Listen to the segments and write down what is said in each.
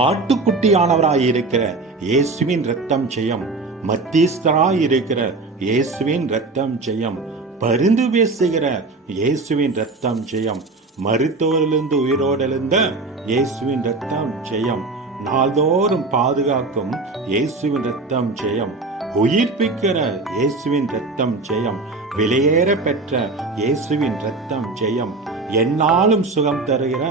ஆட்டுக்குட்டியானவராயிருக்கிற இயேசுவின் இரத்தம் ஜெயம். மத்தியஸ்தராயிருக்கிற இயேசுவின் இரத்தம் ஜெயம். பரிந்து பேசுகிற இயேசுவின் இரத்தம் ஜெயம். மருத்துவரிலிருந்து உயிரோடெழுந்த இயேசுவின் இரத்தம் ஜெயம். நாள்தோறும் பாதுகாக்கும் இயேசுவின் இரத்தம் ஜெயம். உயிர்ப்பிக்கிற இயேசுவின் இரத்தம் ஜெயம். விலையேற பெற்ற இயேசுவின் இரத்தம் ஜெயம். என்னாலும் சுகம் தருகிற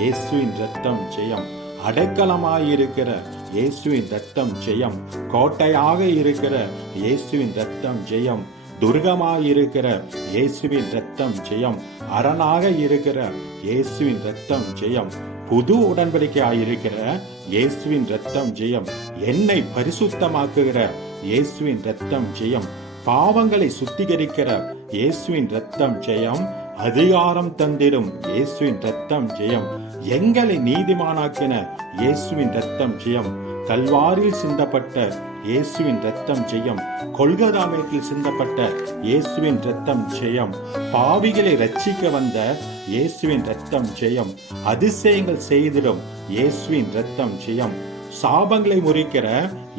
இயேசுவின் இரத்தம் ஜெயம். அடைக்கலமாயிருக்கிற இயேசுவின் இரத்தம் ஜெயம். கோட்டையாக இருக்கிற இயேசுவின் இரத்தம் ஜெயம். துர்கமாயிருக்கிற இயேசுவின் இரத்தம் ஜெயம். அரணாக இருக்கிற இயேசுவின் இரத்தம் ஜெயம். புது உடன்படிக்கையாயிருக்கிற இயேசுவின் இரத்தம் ஜெயம். என்னை பரிசுத்தமாக்குகிற இயேசுவின் இரத்தம் ஜெயம். பாவங்களை சுத்திகரிக்கிற இயேசுவின் இரத்தம் ஜெயம். அதிகாரம் தந்திரும் இயேசுவின் இரத்தம் ஜெயம். எங்களை நீதிமானாக்கின இயேசுவின் இரத்தம் ஜெயம். கல்வாரில் சிந்தப்பட்ட இயேசுவின் இரத்தம் ஜெயம். கொல்கதாமேட்டில் சிந்தப்பட்ட இயேசுவின் இரத்தம் ஜெயம். பாவிகளை ரட்சிக்க வந்த இயேசுவின் இரத்தம் ஜெயம். அதிசயங்கள் செய்திடும் இயேசுவின் இரத்தம் ஜெயம். சாபங்களை முறிக்கிற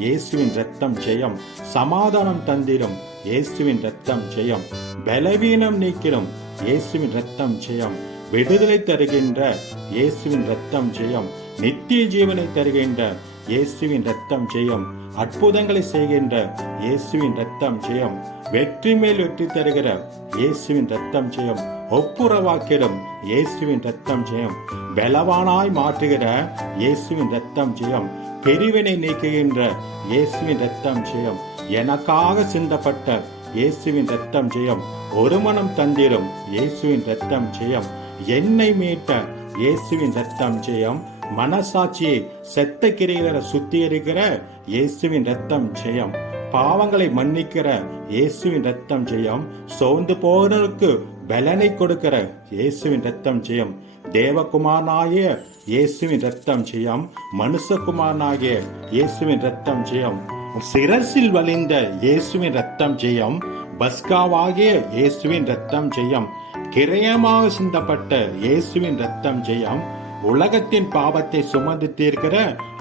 இயேசுவின் இரத்தம் ஜெயம். சமாதானம் தந்திடும் இயேசுவின் இரத்தம் ஜெயம். பலவீனம் நீக்கிடும் இயேசுவின் இரத்தம் ஜெயம். விடுதலை தருகின்ற இயேசுவின் இரத்தம் ஜெயம். நித்திய ஜீவனை தருகின்ற இயேசுவின் இரத்தம் ஜெயம். அற்புதங்களை செய்கின்ற இயேசுவின் இரத்தம் ஜெயம். வெற்றி மேல் வெற்றி தருகிற இயேசுவின் இரத்தம் ஜெயம். ஒப்புரவாக்கிடும் இயேசுவின் இரத்தம் ஜெயம். பலவானாய் மாற்றுகிற இயேசுவின் இரத்தம் ஜெயம். பிரிவினை நீக்குகின்ற இயேசுவின் இரத்தம் ஜெயம். எனக்காக சிந்தப்பட்ட இயேசுவின் இரத்தம் ஜெயம். ஒரு மனம் தந்திரும் இயேசுவின் இரத்தம் ஜெயம். என்னை மீட்ட இயேசுவின் இரத்தம் ஜெயம். மனசாட்சியை செத்த கிரிகளை சுத்திகரிக்கிற இயேசுவின் இரத்தம் ஜெயம். பாவங்களை மன்னிக்கிற இயேசுவின் இரத்தம் ஜெயம். சோர்ந்து போனருக்கு பலனை கொடுக்கிற இயேசுவின் இரத்தம் ஜெயம். தேவகுமாரனாகிய இயேசுவின் இரத்தம் ஜெயம். மனுஷகுமாரனாகிய இயேசுவின் இரத்தம் ஜெயம். சிரசில் வலிந்த இயேசுவின் இரத்தம் ஜெயம். பஸ்காவாகிய இயேசுவின் இரத்தம் ஜெயம். கிரயமாக சிந்தப்பட்ட இயேசுவின் இரத்தம் ஜெயம். உலகத்தின் பாவத்தை சுமந்து தீர்க்கிற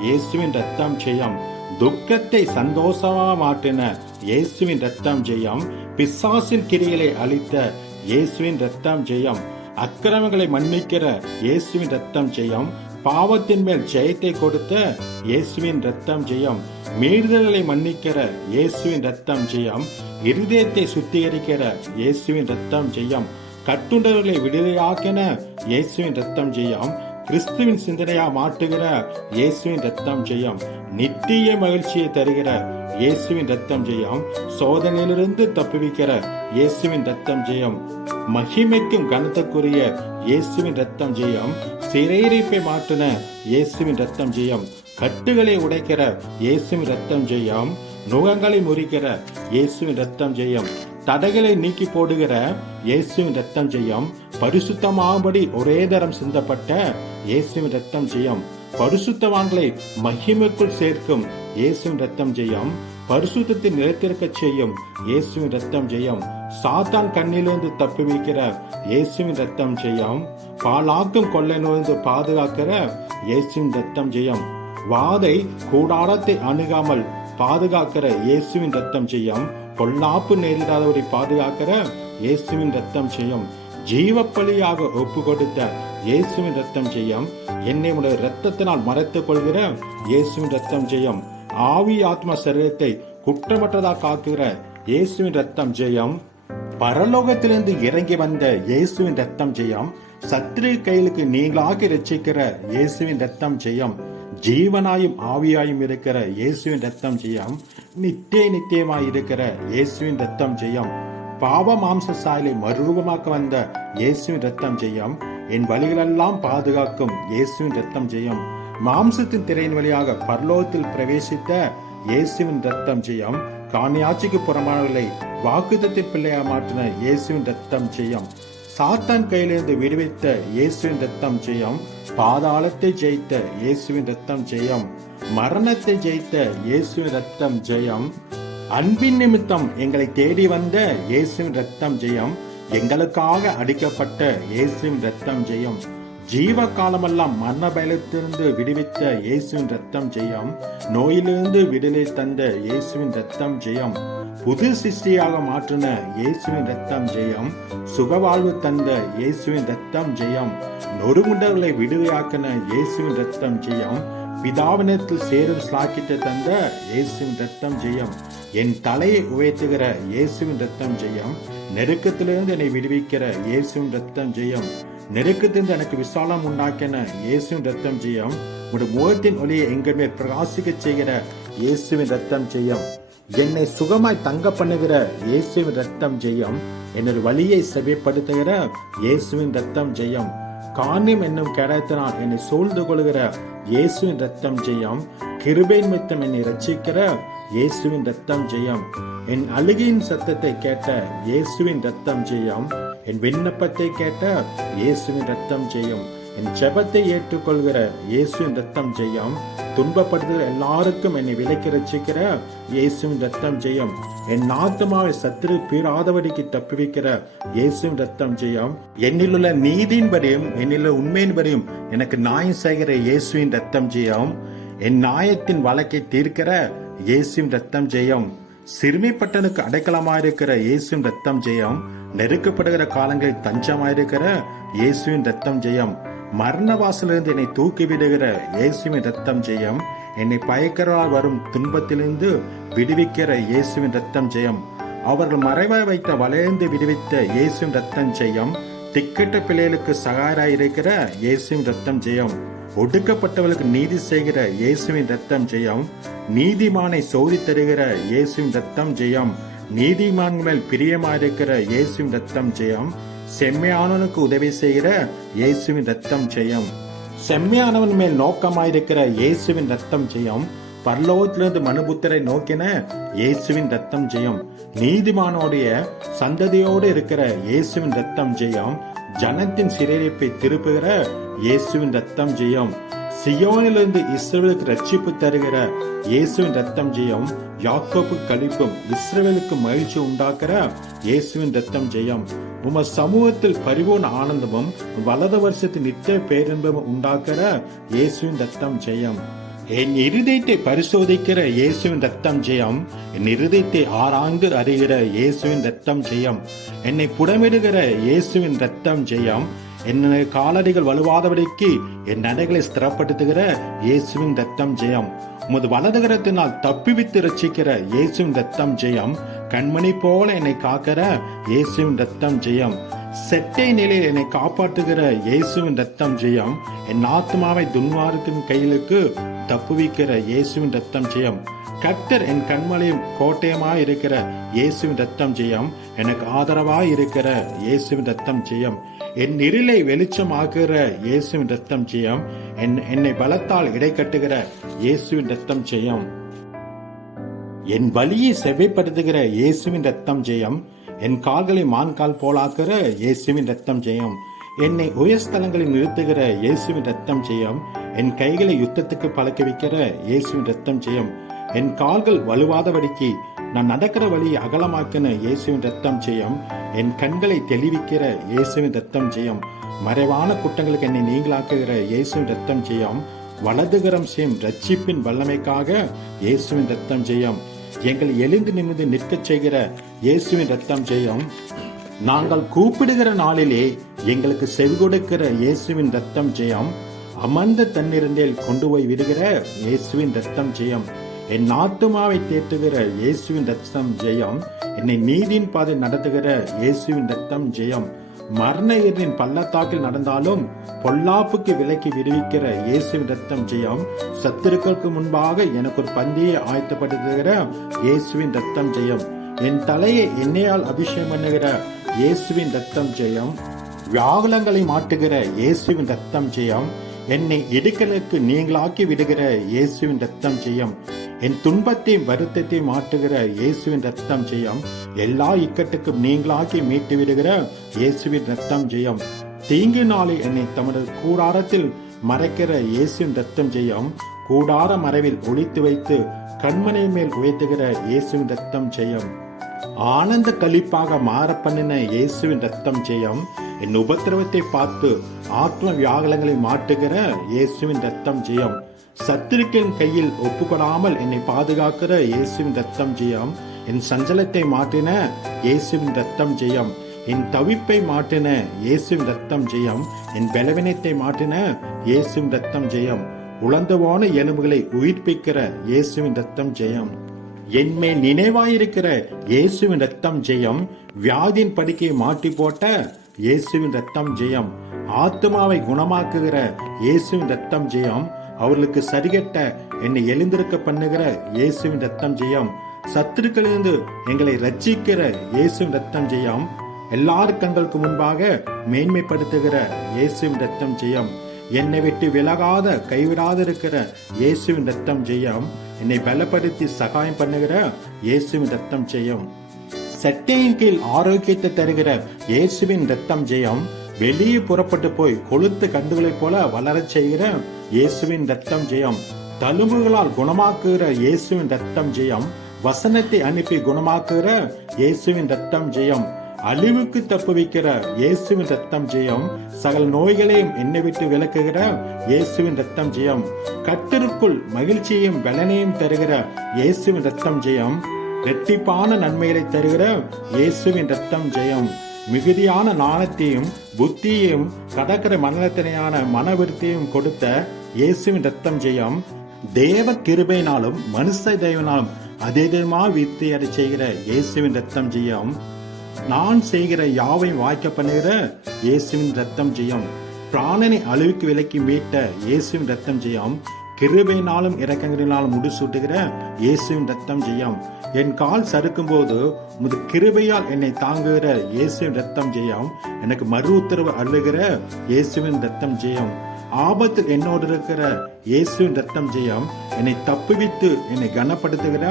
இயேசுவின் இரத்தம் ஜெயம். துக்கத்தை சந்தோஷமாக மாற்றின இயேசுவின் இரத்தம் ஜெயம். பிசாசின் கிரிகளை அழித்த இயேசுவின் இரத்தம் ஜெயம். அக்கிரமங்களை மன்னிக்கிற இயேசுவின் இரத்தம் ஜெயம். பாவத்தின் மேல் ஜெயத்தை கொடுத்த இயேசுவின் இரத்தம் ஜெயம். மீறுதல்களை மன்னிக்கிற இயேசுவின் இரத்தம் ஜெயம். இருதயத்தை சுத்திகரிக்கிற இயேசுவின் இரத்தம் ஜெயம். கட்டுண்டவர்களை விடுதலையாக்கின இயேசுவின் இரத்தம் ஜெயம். கிறிஸ்துவின் சிந்தனையா மாற்றுகிற இயேசுவின் இரத்தம் ஜெயம். நித்திய மகிழ்ச்சியை தருகிற இயேசுவின் இரத்தம் ஜெயம். சோதனையிலிருந்து தப்புவிக்கிற இயேசுவின் இரத்தம் ஜெயம். மகிமைக்கும் கனத்துக்குரிய இயேசுவின் இரத்தம் ஜெயம். சிறையிருப்பை மாற்றின இயேசுவின் இரத்தம் ஜெயம். கட்டுகளை உடைக்கிற இயேசுவின் இரத்தம் ஜெயம். நுகங்களை முறிக்கிற இயேசுவின் இரத்தம் ஜெயம். தடைகளை நீக்கி போடுகிற இயேசுவின் இரத்தம் ஜெயம். பரிசுத்தமாகும்படி ஒரே தரம் சிந்தப்பட்ட இயேசுவின் இரத்தம் ஜெயம். பரிசுத்தவான்களை மகிமைக்குள் சேர்க்கும் இயேசுவின் இரத்தம் ஜெயம். பரிசுத்தத்தை நிலைத்திருக்க செய்யும் இயேசுவின் இரத்தம் ஜெயம். சாத்தான் கண்ணிலிருந்து தப்பி வைக்கிற இயேசுவின் இரத்தம் ஜெயம். பாலாக்கும் கொள்ளை நோய்ந்து பாதுகாக்கிற இயேசுவின் இரத்தம் ஜெயம். வாதை கூடாரத்தை அணுகாமல் பாதுகாக்கிற இயேசுவின் இரத்தம் ஜெயம். பொல்லாப்பு நேரிடாதவரை பாதுகாக்கிற இயேசுவின் இரத்தம் ஜெயம். ஜீவப்பலியாக ஒப்பு கொடுத்த இயேசுவின் இரத்தம் ஜெயம். என்னை உடைய இரத்தத்தினால் மறைத்துக் கொள்கிற இயேசுவின் இரத்தம் ஜெயம். ஆவி ஆத்மா சரீரத்தை குற்றமற்றதாக காக்குகிற இயேசுவின் இரத்தம் ஜெயம். பரலோகத்திலிருந்து இறங்கி வந்த இயேசுவின் இரத்தம் ஜெயம். சத்திரிய கைகளுக்கு நீங்களாக ரட்சிக்கிற இயேசுவின் இரத்தம் ஜெயம். ஜீவனாயும் ஆவியாயும் இருக்கிற இயேசுவின் இரத்தம் ஜெயம். நித்தியமாய் இருக்கிற இயேசுவின் இரத்தம் ஜெயம். பாவ மாம்ச சாயலை மறுரூபமாக்க வந்த இயேசுவின் இரத்தம் ஜெயம். என் வழிகளெல்லாம் பாதுகாக்கும் இயேசுவின் இரத்தம் ஜெயம். மாம்சத்தின் திரையின் வழியாக பரலோகத்தில் பிரவேசித்த இயேசுவின் இரத்தம் ஜெயம். காணியாட்சிக்கு புறமானவர்களை வாக்குத்தத்தின் பிள்ளையா மாற்றின இயேசுவின் இரத்தம் ஜெயம். சாத்தான் கையிலிருந்து விடுவித்த இயேசுவின் இரத்தம் ஜெயம். பாதாளத்தை ஜெயித்த இயேசுவின் இரத்தம் ஜெயம். மரணத்தை ஜெயித்த இயேசுவின் இரத்தம் ஜெயம். அன்பின் நிமித்தம் எங்களை தேடி வந்த இயேசுவின் இரத்தம் ஜெயம். எங்களுக்காக அடிக்கப்பட்ட இயேசுவின் இரத்தம் ஜெயம். ஜீவ காலமெல்லாம் மரண பயத்திலிருந்து விடுவித்த இயேசுவின் ரத்தம் ஜெயம். நோயிலிருந்து விடுதலை தந்த இயேசுவின் ரத்தம் ஜெயம். புது சிருஷ்டியாக மாற்றின இயேசுவின் ரத்தம் ஜெயம். சுகவாழ்வு தந்த இயேசுவின் ரத்தம் ஜெயம். நொறுங்குண்டவர்களை விடுதலையாக்கின இயேசுவின் ரத்தம் ஜெயம். பிதாவினத்தில் சேரும் ஸ்லாக்கியத்தை தந்த இயேசுவின் ரத்தம் ஜெயம். என் தலையை உயர்த்துகிற இயேசுவின் ரத்தம் ஜெயம். நெருக்கத்திலிருந்து என்னை விடுவிக்கிற இயேசுவின் ரத்தம் ஜெயம். நெருக்கத்திலிருந்து எனக்கு விசாலம் உண்டாக்கின இயேசுவின் ரத்தம் ஜெயம். உடைய முகத்தின் ஒளியை எங்கள் மேல் பிரகாசிக்க செய்கிற இயேசுவின் ரத்தம் ஜெயம். என்னை சுகமாய் தங்க பண்ணுகிற இயேசுவின் ரத்தம் ஜெயம். என்னுடைய வழியை செவிப்படுத்துகிற இயேசுவின் ரத்தம் ஜெயம். காணியம் என்னும் கேடத்தினால் என்னை சூழ்ந்து கொள்கிற இயேசுவின் ரத்தம் ஜெயம். கிருபை நிமித்தம் என்னை ரட்சிக்கிற இயேசுவின் ரத்தம் ஜெயம். என் அழுகையின் சத்தத்தை கேட்ட இயேசுவின் ரத்தம் ஜெயம். என் விண்ணப்பத்தை கேட்ட இயேசுவின் ரத்தம் ஜெயம். என் ஜெபத்தை ஏற்றுக்கொள்கிற இயேசுவின் ரத்தம் ஜெயம். துன்பப்படுத்துகிற எல்லாருக்கும் என்னை விலக்கி ரட்சிக்கிற இயேசுவின் ரத்தம் ஜெயம். என் ஆத்துமாவை சத்துரு பீறாதபடிக்கு தப்புவிக்கிற இயேசுவின் ரத்தம் ஜெயம். என்னிலுள்ள நீதியின்படியும் என்னிலுள்ள உண்மையின்படியும் எனக்கு நியாயம் செய்கிற இயேசுவின் ரத்தம் ஜெயம். என் நியாயத்தின் வழக்கை தீர்க்கிற இயேசுவின் ரத்தம் ஜெயம். சிறுமிப்பட்டனுக்கு அடைக்கலமாயிருக்கிற இயேசுவின் ரத்தம் ஜெயம். நெருக்கப்படுகிற காலங்களில் தஞ்சமாயிருக்கிற இயேசுவின் ரத்தம் ஜெயம். மரண வாசலிருந்து என்னை தூக்கி விடுகிற இயேசுவின் ரத்தம் ஜெயம். என்னை பயக்கரால் வரும் துன்பத்திலிருந்து விடுவிக்கிற இயேசுவின் ரத்தம் ஜெயம். அவர்கள் மறைவாய் வைத்த வளைந்து விடுவித்த இயேசுவின் ரத்தம் ஜெயம். திக்கெட்ட பிள்ளைகளுக்கு சகாராயிருக்கிற இயேசுவின் ரத்தம் ஜெயம். ஒடுக்கப்பட்டவர்களுக்கு நீதி செய்கிற இயேசுவின் ரத்தம் ஜெயம். நீதிமானை சோதி தருகிற இயேசுவின் ரத்தம் ஜெயம். நீதிமான் மேல் பிரியமாயிருக்கிற இயேசுவின் ரத்தம் ஜெயம். செம்மையானவனுக்கு உதவி செய்கிற இயேசுவின் ரத்தம் ஜெயம். செம்மையானவன் மேல் நோக்கமாயிருக்கிற இயேசுவின் ரத்தம் ஜெயம். பரலோகத்திலிருந்து மனுபுத்தரை நோக்கின இயேசுவின் ரத்தம் ஜெயம். நீதிமானோடைய சந்ததியோடு இருக்கிற இயேசுவின் ரத்தம் ஜெயம். ஜனத்தின் சிறையிருப்பை திருப்புகிற இயேசுவின் ரத்தம் ஜெயம். சியோனிலிருந்து இஸ்ரவேலுக்கு ரட்சிப்பு தருகிற இயேசுவின் ரத்தம் ஜெயம். யாக்கோபு களிப்பும் இஸ்ரவேலுக்கு மகிழ்ச்சி உண்டாக்குற இயேசுவின் ரத்தம் ஜெயம். உம சமூகத்தில் பரிபூர்ண ஆனந்தமும் வலது வருஷத்தின் நித்திய பேரின்பமும் உண்டாக்குற இயேசுவின் ரத்தம் ஜெயம். என் இருதயத்தை பரிசோதிக்கிற இயேசுவின் ரத்தம் ஜெயம். என் இருதயத்தை ஆராய்ந்து அறிகிற இயேசுவின் ரத்தம் ஜெயம். என்னை புடமிடுகிற இயேசுவின் ரத்தம் ஜெயம். என்னுடைய காலடிகள் வலுவாதபடிக்கு என் நடைகளை ஸ்திரப்படுத்துகிற இயேசுவின் ரத்தம் ஜெயம். உமது வலதுகரத்தினால் தப்பிவித்து ரட்சிக்கிற இயேசுவின் ரத்தம் ஜெயம். கண்மணி போல என்னை காக்கிற இயேசுவின் ரத்தம் ஜெயம். செட்டை நிலையில் என்னை காப்பாற்றுகிற இயேசுவின் ரத்தம் ஜெயம். என் ஆத்மாவை துன்மார்க்கின் கையிலுக்கு தப்புவிக்கிற இயேசுவின் ரத்தம் ஜெயம். கர்த்தர் என் கண்மலையும் கோட்டையமாய் இருக்கிற இயேசுவின் ரத்தம் ஜெயம். எனக்கு ஆதரவாய் இருக்கிற இயேசுவின் ரத்தம் ஜெயம். என் இருளை வெளிச்சமாக்குகிற இயேசுவின் ரத்தம் ஜெயம். என்னை பலத்தால் இடை கட்டுகிற இயேசுவின் ரத்தம் ஜெயம். என் வலியை செவ்வைப்படுத்துகிற இயேசுவின் ரத்தம் ஜெயம். என் கால்களை மான்கால் போலாக்குற இயேசுவின் ரத்தம் ஜெயம். என்னை உயர்ஸ்தலங்களில் நிறுத்துகிற இயேசுவின் ரத்தம் ஜெயம். என் கைகளை யுத்தத்துக்கு பழக்க வைக்கிற இயேசுவின் ரத்தம் ஜெயம். என் கால்கள் வலுவாதபடிக்கு நான் நடக்கிற வழியை அகலமாக்கின இயேசுவின் ரத்தம் ஜெயம். என் கண்களை தெளிவிக்கிற இயேசுவின் ரத்தம் ஜெயம். மறைவான குற்றங்களுக்கு என்னை நீங்களாக்குகிற இயேசுவின் ரத்தம் ஜெயம். வலதுகரம் செய்யும் ரட்சிப்பின் வல்லமைக்காக இயேசுவின் ரத்தம் ஜெயம். எங்கள் எழுந்து நிமிர்ந்து நிற்கச் செய்கிற இயேசுவின் ரத்தம் ஜெயம். நாங்கள் கூப்பிடுகிற நாளிலே எங்களுக்கு செவி கொடுக்கிற இயேசுவின் ரத்தம் ஜெயம். அமர்ந்த தன்னிரண்டில் கொண்டு போய் விடுகிற இயேசுவின் ரத்தம் ஜெயம். என் ஆத்துமாவை தேற்றுகிற இயேசுவின் ரத்தம் ஜெயம். என்னை நீதியின் பாதை நடத்துகிற இயேசுவின் ரத்தம் ஜெயம். மரண இருளின் பள்ளத்தாக்கில் நடந்தாலும் பொல்லாப்புக்கு விலக்கி விடுவிக்கிற இயேசுவின் ரத்தம் ஜெயம். சத்துருக்களுக்கு முன்பாக எனக்கு ஒரு பந்தியை ஆயத்தப்படுத்துகிற இயேசுவின் ரத்தம் ஜெயம். என் தலையை எண்ணெயால் அபிஷேகம் பண்ணுகிற இயேசுவின் ரத்தம் ஜெயம். வியாகுலங்களை மாட்டுகிற இயேசுவின் ரத்தம் ஜெயம். என்னை இடுக்கலுக்கு நீங்களாக்கி விடுகிற இயேசுவின் ரத்தம் ஜெயம். என் துன்பத்தையும் வருத்தத்தையும் மாட்டுகிற இயேசுவின் ரத்தம் ஜெயம். எல்லா இக்கட்டுக்கும் நீங்களாக்கி மீட்டு விடுகிற இயேசுவின் ரத்தம் ஜெயம். தீங்கு நாளில் என்னை தமது கூடாரத்தில் மறைக்கிற இயேசுவின் ரத்தம் ஜெயம். கூடார மறைவில் ஒளித்து வைத்து கண்மனை மேல் உயர்த்துகிற இயேசுவின் ரத்தம் ஜெயம். ஆனந்த களிப்பாக மாற பண்ணின இயேசுவின் ரத்தம் ஜெயம். என் உபத்திரவத்தை பார்த்து ஆத்ம வியாகுலங்களை மாட்டுகிற இயேசுவின் ரத்தம் ஜெயம். சத்துருக்களின் கையில் ஒப்புக்கொடாமல் என்னை பாதுகாக்கிற இயேசுவின் ரத்தம் ஜெயம். என் சஞ்சலத்தை மாற்றின இயேசுவின் ரத்தம் ஜெயம். என் தவிப்பை மாற்றின இயேசுவின் ரத்தம் ஜெயம். என் பலவீனத்தை மாற்றின இயேசுவின் ரத்தம் ஜெயம். உலர்ந்தவான எலும்புகளை உயிர்ப்பிக்கிற இயேசுவின் ரத்தம் ஜெயம். என்மேல் நினைவாயிருக்கிற இயேசுவின் ரத்தம் ஜெயம். வியாதியின் படுக்கையை மாற்றி போட்ட இயேசுவின் ரத்தம் ஜெயம். ஆத்மாவை குணமாக்குகிற இயேசுவின் ரத்தம் ஜெயம். அவர்களுக்கு சரிகட்ட என்னை எழுந்திருக்க பண்ணுகிற இயேசுவின் ரத்தம் ஜெயம். சத்துருக்களிலிருந்து எங்களை ரட்சிக்கிற இயேசுவின் ரத்தம் ஜெயம். எல்லார் கண்களுக்கு முன்பாக மேன்மைப்படுத்துகிற இயேசுவின் ரத்தம் ஜெயம். என்னை விட்டு விலகாத கைவிடாத இருக்கிற இயேசுவின் ரத்தம் ஜெயம். என்னை பலப்படுத்தி சகாயம் பண்ணுகிற இயேசுவின் ரத்தம் ஜெயம். சட்டையின் கீழ் ஆரோக்கியத்தை தருகிற இயேசுவின் ரத்தம் ஜெயம். வெளியே புறப்பட்டு போய் கொளுத்து கண்டுகளைப் போல வளரச் செய்கிற இயேசுவின் ரத்தம் ஜெயம். தழும்புகளால் குணமாக்குகிற இயேசுவின் ரத்தம் ஜெயம். வசனத்தை அனுப்பி குணமாக்குகிற இயேசுவின் ரத்தம் ஜெயம். அழிவுக்கு தப்புவிக்கிற இயேசுவின் ரத்தம் ஜெயம். சகல நோய்களையும் என்னை விட்டு விலக்குகிற இயேசுவின் ரத்தம் ஜெயம். கர்த்தருக்குள் மகிழ்ச்சியையும் பலனையும் தருகிற இயேசுவின் ரத்தம் ஜெயம். இரட்டிப்பான நன்மைகளை தருகிற இயேசுவின் ரத்தம் ஜெயம். மிகுதியான ஞானத்தையும் புத்தியையும் கடற்கரை மனத்தினையான மனவிருத்தியையும் கொடுத்த இயேசுவின் ரத்தம் ஜெயம். தேவ கிருபையினாலும் மனுஷ தெய்வனாலும் அதேமா விருத்தி அடை செய்கிற இயேசுவின் ரத்தம் ஜெயம். நான் செய்கிற யாவையும் வாய்க்க பண்ணுகிற இயேசுவின் ரத்தம் ஜெயம். பிராணனை அழிவுக்கு விலக்கி மீட்ட இயேசுவின் ரத்தம் ஜெயம். கிருபையினாலும் இரக்கங்களினாலும் முடிசூட்டுகிற இயேசுவின் ரத்தம் ஜெயம். என் கால் சறுக்கும் போது உமது கிருபையால் என்னை தாங்குகிற இயேசுவின் ரத்தம் ஜெயம். எனக்கு மறு உத்தரவு அள்ளுகிற இயேசுவின் ரத்தம் ஜெயம். ஆபத்தில் என்னோடு இருக்கிற இயேசுவின் ரத்தம் ஜெயம். என்னை தப்புவித்து என்னை கனப்படுத்துகிற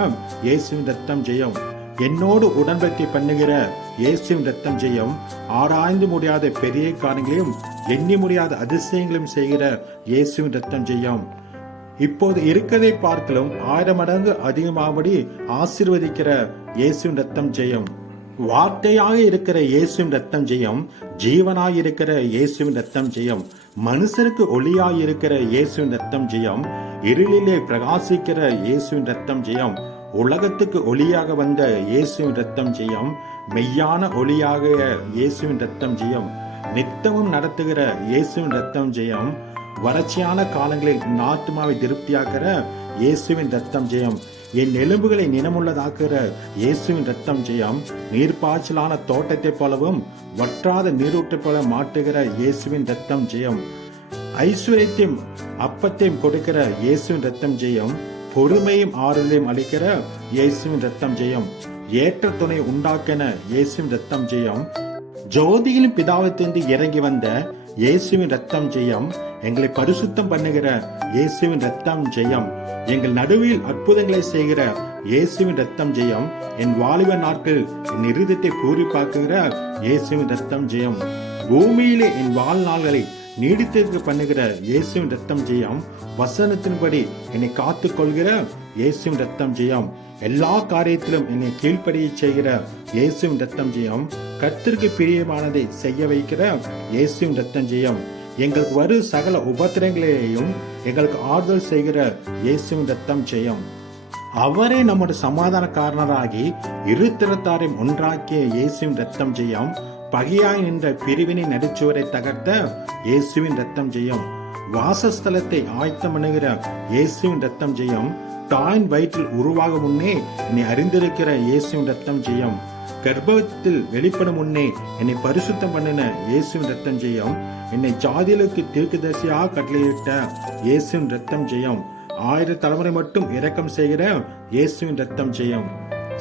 இயேசுவின் ரத்தம் ஜெயம். என்னோடு உடன்படிக்கை பண்ணுகிற இயேசுவின் ரத்தம் ஜெயம். ஆராய்ந்து முடியாத பெரிய காரியங்களையும் எண்ணி முடியாத அதிசயங்களையும் செய்கிற இயேசுவின் ரத்தம் ஜெயம். இப்போது இருக்கதை பார்க்கலும் 1000 மடங்கு அதிகமாகபடி ஆசீர்வதிக்கிற இயேசுவின் ரத்தம் ஜெயம். வார்த்தையாக இருக்கிற இயேசுவின் ரத்தம் ஜெயம். ஜீவனாய் இருக்கிற இயேசுவின் ரத்தம் ஜெயம். மனுஷருக்கு ஒளியாய் இருக்கிற இயேசுவின் ரத்தம் ஜெயம். இருளிலே பிரகாசிக்கிற இயேசுவின் ரத்தம் ஜெயம். உலகத்துக்கு ஒளியாக வந்த இயேசுவின் ரத்தம் ஜெயம். மெய்யான ஒளியாக இயேசுவின் ரத்தம் ஜெயம். நித்தமும் நடத்துகிற இயேசுவின் ரத்தம் ஜெயம். வறட்சியான காலங்களில் என் ஆத்மாவை திருப்தியாக்கிற இயேசுவின் ரத்தம் ஜெயம். என் எலும்புகளை நினமுள்ளதாக்குற இயேசுவின் ரத்தம் ஜெயம். நீர்ப்பாய்ச்சலான தோட்டத்தை போலவும் வற்றாத நீரூற்றை போல மாட்டுகிற இயேசுவின் ரத்தம் ஜெயம். ஐஸ்வர்யத்தையும் அப்பத்தையும் கொடுக்கிற இயேசுவின் ரத்தம் ஜெயம். பொறுமையும் ஆறுதலையும் அளிக்கிற இயேசுவின் ரத்தம் ஜெயம். ஏற்ற துணை உண்டாக்கின இயேசுவின் ரத்தம் ஜெயம். ஜோதியின் பிதாவத்திலிருந்து இறங்கி வந்த இயேசுவின் ரத்தம் ஜெயம். எங்களை பரிசுத்தம் பண்ணுகிற இயேசுவின் ரத்தம் ஜெயம். எங்கள் நடுவில் அற்புதங்களை செய்கிற இயேசுவின் ரத்தம் ஜெயம். என் வாலிப நாட்கள் என் இருதயத்தை பூரிப்பாக்குகிற இயேசுவின் ரத்தம் ஜெயம். பூமியிலே என் வாழ்நாள்களை நீடித்திருக்க பண்ணுகிற இயேசுவின் ரத்தம் ஜெயம். வசனத்தின்படி என்னை காத்துக் கொள்கிற இயேசுவின் ரத்தம் ஜெயம். எல்லா காரியத்திலும் என்னை கீழ்ப்படிய செய்கிற இயேசுவின் ரத்தம் ஜெயம். கர்த்தருக்கு பிரியமானதை செய்ய வைக்கிற இயேசுவின் ரத்தம் ஜெயம். எங்களுக்கு வரும் சகல உபத்திரங்களையும் எங்களுக்கு ஆறுதல் செய்கிற இயேசுவின் ரத்தம் ஜெயம். அவரே நம்முடைய சமாதானக்காரனராகி இரு திறத்தாரையும் ஒன்றாக்கிய இயேசுவின் ரத்தம் ஜெயம். பகையாய் நின்ற பிரிவினை நடுச்சுவரை தகர்த்த இயேசுவின் ரத்தம் ஜெயம். வாசஸ்தலத்தை ஆயத்தம் பண்ணுகிற இயேசுவின் ரத்தம் ஜெயம். தாயின் வயிற்றில் உருவாக முன்னே என்னை அறிந்திருக்கிற இயேசுவின் ரத்தம் ஜெயம். கர்ப்பத்தில் வெளிப்படும் முன்னே என்னை பரிசுத்தம் பண்ணின இயேசுவின் ரத்தம் ஜெயம். என்னை ஜாதிகளுக்கு தீர்க்கதரிசியாக கட்டளையிட்ட இயேசுவின் ரத்தம் ஜெயம். 1000 தலைமுறை மட்டும் இரக்கம் செய்கிற இயேசுவின் ரத்தம் ஜெயம்.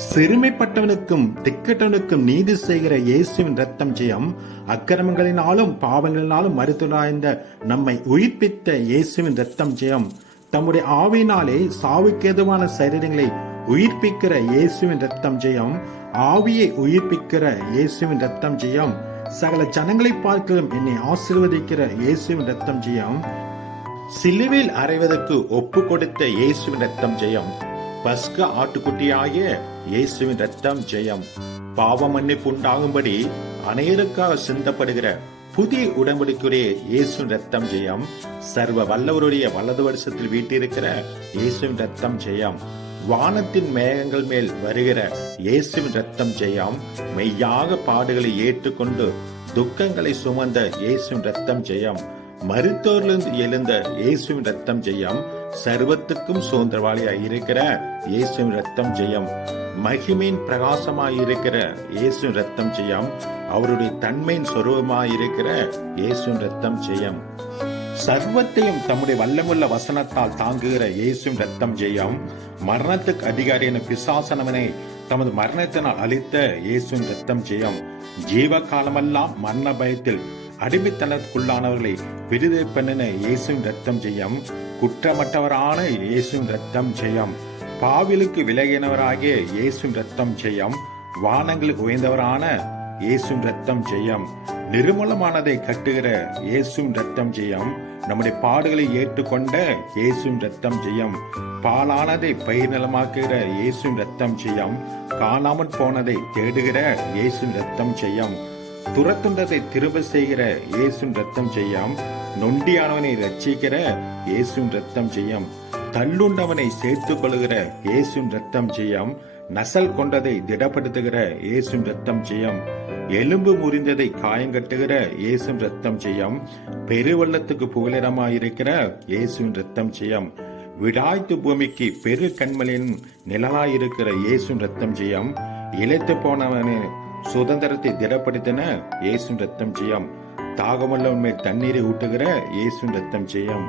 சிறுமைப்பட்டவனுக்கும் திக்கட்டவனுக்கும் நீதி செய்கிற இயேசுவின் ரத்தம் ஜெயம். அக்கிரமங்களினாலும் பாவங்களினாலும் மருத்துவராய்ந்த நம்மை உயிர்ப்பித்த இயேசுவின் ரத்தம் ஜெயம். தம்முடைய ஆவியினாலே சாவுக்கேதுவான சரீரங்களை உயிர்ப்பிக்கிற இயேசுவின் ரத்தம் ஜெயம். ஆவியை உயிர்ப்பிக்கிற இயேசுவின் ரத்தம் ஜெயம். சகல ஜனங்களை பார்க்கலும் என்னை ஆசீர்வதிக்கிற இயேசுவின் ரத்தம் ஜெயம். சிலுவையில் அறைவதற்கு ஒப்பு கொடுத்த இயேசுவின் ரத்தம் ஜெயம். பஸ்க ஆட்டுக்குட்டியாகிய இயேசுவின் ரத்தம் ஜெயம். பாவ மன்னிப்பு உண்டாகும்படி அநேகருக்காக சிந்தப்படுகிற புதிய உடன்படிக்கையுடைய இயேசுவின் ரத்தம் ஜெயம். சர்வ வல்லவருடைய வலது வருஷத்தில் வீட்டிருக்கிற இயேசுவின் ரத்தம் ஜெயம். வானத்தின் மேகங்கள் மேல் வருகிற இயேசுவின் ரத்தம் ஜெயம். மெய்யாக பாடுகளை ஏற்றுக்கொண்டு துக்கங்களை சுமந்த இயேசுவின் ரத்தம் ஜெயம். மருத்துவரிலிருந்து எழுந்த இயேசுவின் ரத்தம் ஜெயம். சர்வத்துக்கும் சுதந்திரவாளியாய் இருக்கிற இயேசுவின் ரத்தம் ஜெயம். மகிமையின் பிரகாசமாய் இருக்கிற இயேசுவின் ரத்தம் ஜெயம். அவருடைய தன்மையின் சொரூபமாய் இருக்கிற இயேசுவின் ரத்தம் ஜெயம். சர்வத்தையும் தம்முடைய வல்லமுள்ள வசனத்தால் தாங்குகிற இயேசுவின் ரத்தம் ஜெயம். மரணத்துக்கு அதிகாரியான பிசாசனவனை தமது மரணத்தினால் அளித்த இயேசுவின் ரத்தம் ஜெயம். ஜீவ காலமெல்லாம் மரண பயத்தில் அடிமைத்தனத்துக்குள்ளானவர்களை விடுதலை பண்ணின இயேசுவின் ரத்தம் ஜெயம். குற்றமற்றவரான இயேசுவின் ரத்தம் ஜெயம். பாவிலுக்கு விலகினவராகிய இயேசுவின் ரத்தம் ஜெயம். வானங்களுக்கு உயர்ந்தவரான இயேசுவின் ரத்தம் ஜெயம். நிர்மூலமானதை கட்டுகிற இயேசுவின் ரத்தம் ஜெயம். நம்முடைய பாடுகளை ஏற்றுக்கொண்ட இயேசுவின் ரத்தம் ஜெயம். பாலானதை பயிர் நிலமாக்குகிற இயேசுவின் ரத்தம் ஜெயம். காணாமல் போனதை தேடுகிற இயேசுவின் ரத்தம் ஜெயம். துரத்துண்டதை திரும்ப செய்கிற இயேசுவின் ரத்தம் ஜெயம். நொண்டியானவனை ரட்சிக்கிற இயேசுவின் ரத்தம் ஜெயம். தள்ளுண்டவனை சேர்த்துக் கொள்கிற இயேசுவின் ரத்தம் ஜெயம். நசல் கொண்டதை திடப்படுத்துகிற இயேசுவின் ரத்தம் ஜெயம். எலும்பு முறிந்ததை காயங்கட்டுகிற இயேசுவின் ரத்தம் ஜெயம். பெருவெள்ளத்துக்கு புகலிடமாயிருக்கிற இயேசுவின் ரத்தம் ஜெயம். விடாய்த்து பூமிக்கு பெரு கண்மலின் நிழலாயிருக்கிற இயேசுவின் ரத்தம் ஜெயம். இழைத்து போனவனை சுதந்திரத்தை திடப்படுத்தின இயேசுவின் ரத்தம் ஜெயம். தாகமுள்ளவன் மேல் தண்ணீரை ஊட்டுகிற இயேசுவின் ரத்தம் ஜெயம்.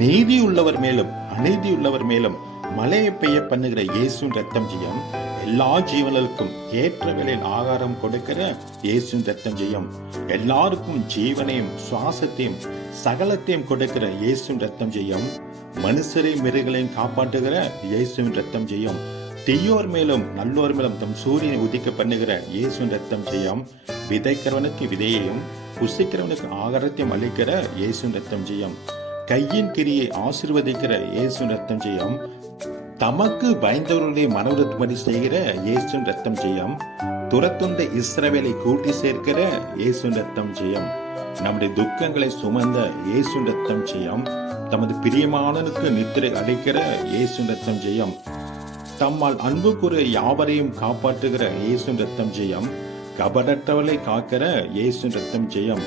நீதி உள்ளவர் மேலும் அநீதி உள்ளவர் மேலும் மழையை பெய்ய பண்ணுகிற இயேசுவின் ரத்தம் ஜெயம். எல்லா ஜீவனுக்கும் ஏற்ற வேளையில் ஆகாரம் கொடுக்கிற இயேசுவின் ரத்தம் ஜெயம். எல்லாருக்கும் ஜீவனையும் சுவாசத்தையும் சகலத்தையும் கொடுக்கிற இயேசுவின் ரத்தம் ஜெயம். மனுஷரையும் மிருகங்களையும் காப்பாற்றுகிற இயேசுவின் ரத்தம் ஜெயம். தீயோர் மேலும் நல்லோர் மேலும் தம் சூரியனை உதிக்க பண்ணுகிற இயேசுவின் ரத்தம் ஜெயம். விதைக்கிறவனுக்கு விதையையும் புசிக்கிறவனுக்கு ஆகாரத்தையும் அளிக்கிற இயேசுவின் ரத்தம் ஜெயம். கையின் கிரியை ஆசீர்வதிக்கிற இயேசுவின் ரத்தம் ஜெயம். தமக்கு பயந்தவர்களுடைய மனவிருப்படி செய்கிற இயேசுவின் ரத்தம் ஜெயம். துரத்துண்ட இஸ்ரவேலை கூட்டி சேர்க்கிற இயேசுவின் ரத்தம் ஜெயம். நம்முடைய துக்கங்களை சுமந்த இயேசுவின் ரத்தம் ஜெயம். தமது பிரியமானனுக்கு நித்திரை அளிக்கிற இயேசுவின் ரத்தம் ஜெயம். தம்மால் அன்பு கூற யாவரையும் காப்பாற்றுகிற இயேசுவின் ரத்தம் ஜெயம். கபடற்றவளை காக்கிற இயேசுவின் ரத்தம் ஜெயம்.